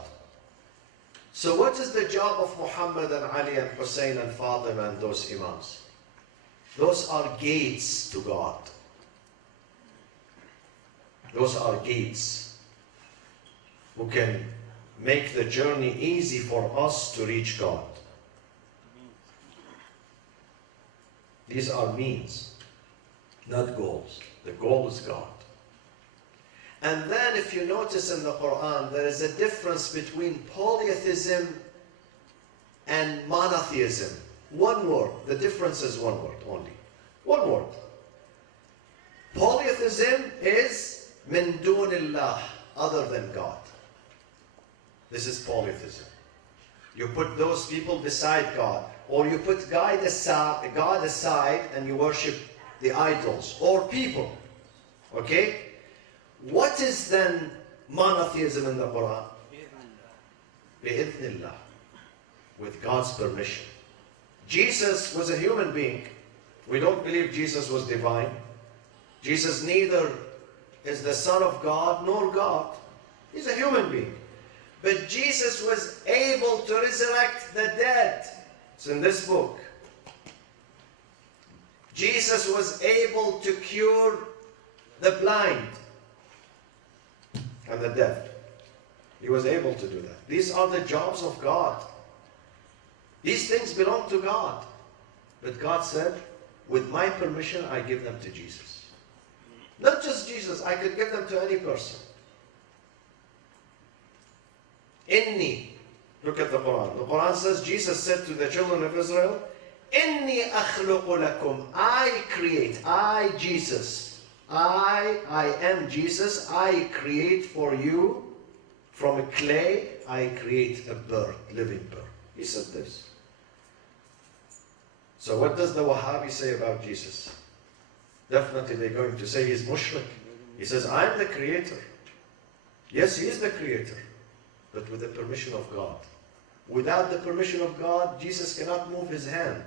So what is the job of Muhammad and Ali and Hussein and Fatima and those imams? Those are gates to God. Those are gates who can make the journey easy for us to reach God. These are means, not goals. The goal is God. And then if you notice in the Quran, there is a difference between polytheism and monotheism. One word. The difference is one word only. One word. Polytheism is min dunillah, other than God. This is polytheism. You put those people beside God, or you put God aside and you worship the idols or people. Okay? What is then monotheism in the Quran? Bi'idhnillah. With God's permission. Jesus was a human being. We don't believe Jesus was divine. Jesus neither is the Son of God nor God. He's a human being. But Jesus was able to resurrect the dead. It's in this book. Jesus was able to cure the blind and the deaf. He was able to do that. These are the jobs of God. These things belong to God. But God said, with my permission, I give them to Jesus. Not just Jesus, I could give them to any person. Inni. Look at the Quran. The Quran says, Jesus said to the children of Israel, Inni akhluqu lakum. I create. I, Jesus. I am Jesus. I create for you From clay, I create a bird, living bird. He said this. So what does the Wahhabi say about Jesus? Definitely they're going to say he's mushrik. He says, I'm the creator. Yes, he is the creator, but with the permission of God. Without the permission of God, Jesus cannot move his hand.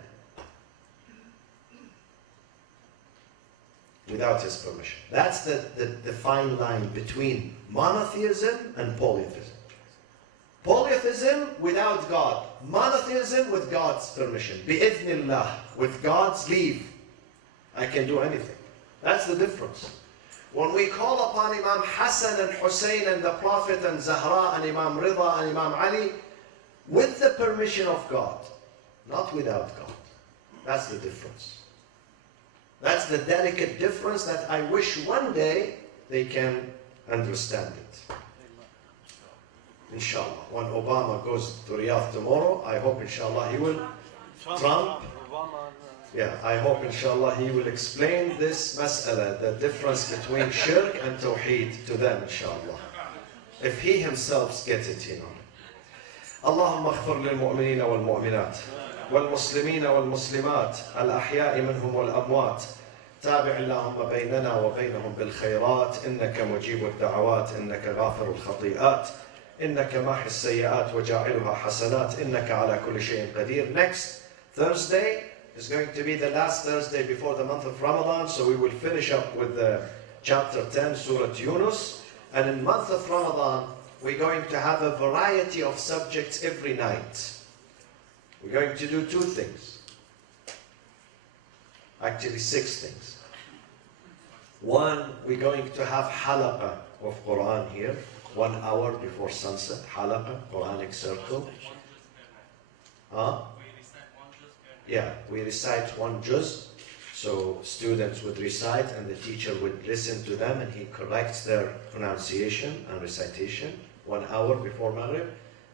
Without his permission. That's the fine line between monotheism and polytheism. Polytheism without God. Monotheism with God's permission. Bi'idhnillah, with God's leave. I can do anything. That's the difference. When we call upon Imam Hassan and Hussein and the Prophet and Zahra and Imam Rida and Imam Ali, with the permission of God, not without God. That's the difference. That's the delicate difference that I wish one day they can understand it. Inshallah. When Obama goes to Riyadh tomorrow, I hope inshallah he will, Trump, yeah, I hope inshallah he will explain this mas'ala, the difference between shirk and tawheed to them inshallah. If he himself gets it, you know. اللهم اغفر للمؤمنين والمؤمنات والمسلمين والمسلمات الأحياء منهم والأموات تابع اللهم بيننا وبينهم بالخيرات إنك مجيب الدعوات إنك غافر الخطيئات إنك ماحي السيئات وجاعلها حسنات إنك على كل شيء قدير. Next Thursday is going to be the last Thursday before the month of Ramadan, so we will finish up with chapter 10, Surah Yunus. And in the month of Ramadan, we're going to have a variety of subjects every night. We're going to do 2 things. Actually 6 things. 1, we're going to have halaqah of Quran here, 1 hour before sunset, halaqah, Quranic circle. Huh? Yeah, we recite 1 juz, so students would recite and the teacher would listen to them and he corrects their pronunciation and recitation 1 hour before Maghrib.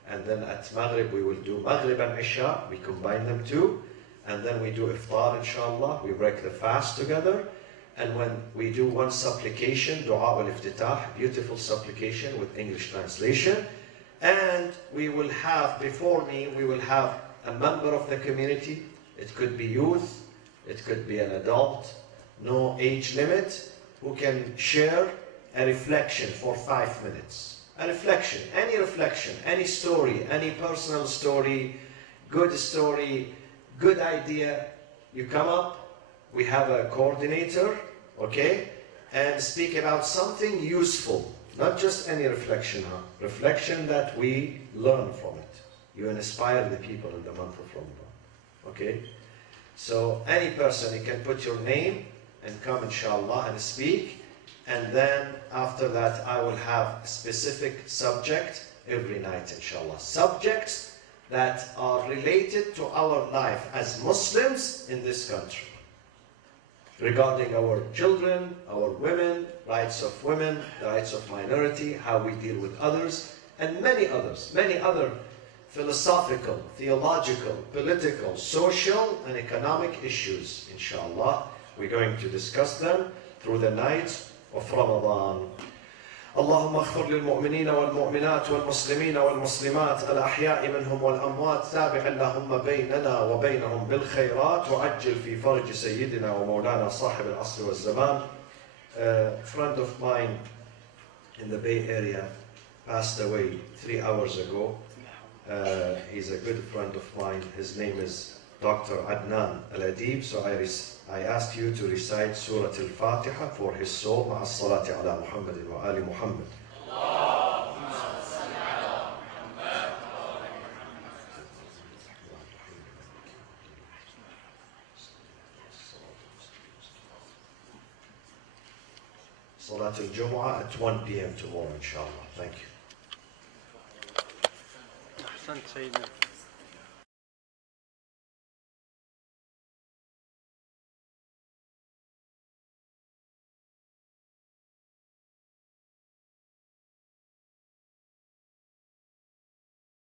And then at Maghrib we will do Maghrib and Isha, we combine them 2. And then we do Iftar inshallah, we break the fast together. And when we do 1 supplication, Dua al-Iftitah, beautiful supplication with English translation. And we will have, before me, we will have a member of the community. It could be youth, it could be an adult, no age limit, who can share a reflection for 5 minutes. A reflection, any story, any personal story, good idea. You come up, we have a coordinator, okay, and speak about something useful, not just any reflection, reflection that we learn from it. You inspire the people in the month of Ramadan. Okay, so any person, you can put your name and come inshallah and speak, and then after that I will have a specific subject every night inshallah. Subjects that are related to our life as Muslims in this country. Regarding our children, our women, rights of women, the rights of minority, how we deal with others, and many other philosophical, theological, political, social, and economic issues, inshallah. We're going to discuss them through the nights of Ramadan. اللهم اغفر للمؤمنين والمؤمنات والمسلمين والمسلمات الأحياء منهم والأموات تابع اللهم بيننا وبينهم بالخيرات وعجل في فرج سيدنا ومولانا صاحب العصر والزمان. A friend of mine in the Bay Area passed away 3 hours ago. He's a good friend of mine. His name is Dr. Adnan Al-Adib. So I asked you to recite Surah Al-Fatiha for his soul. مع الصلاة على محمد وآل محمد. Salat al-Jumu'ah at 1 p.m. tomorrow, inshallah. Thank you. أحسنت سيدنا.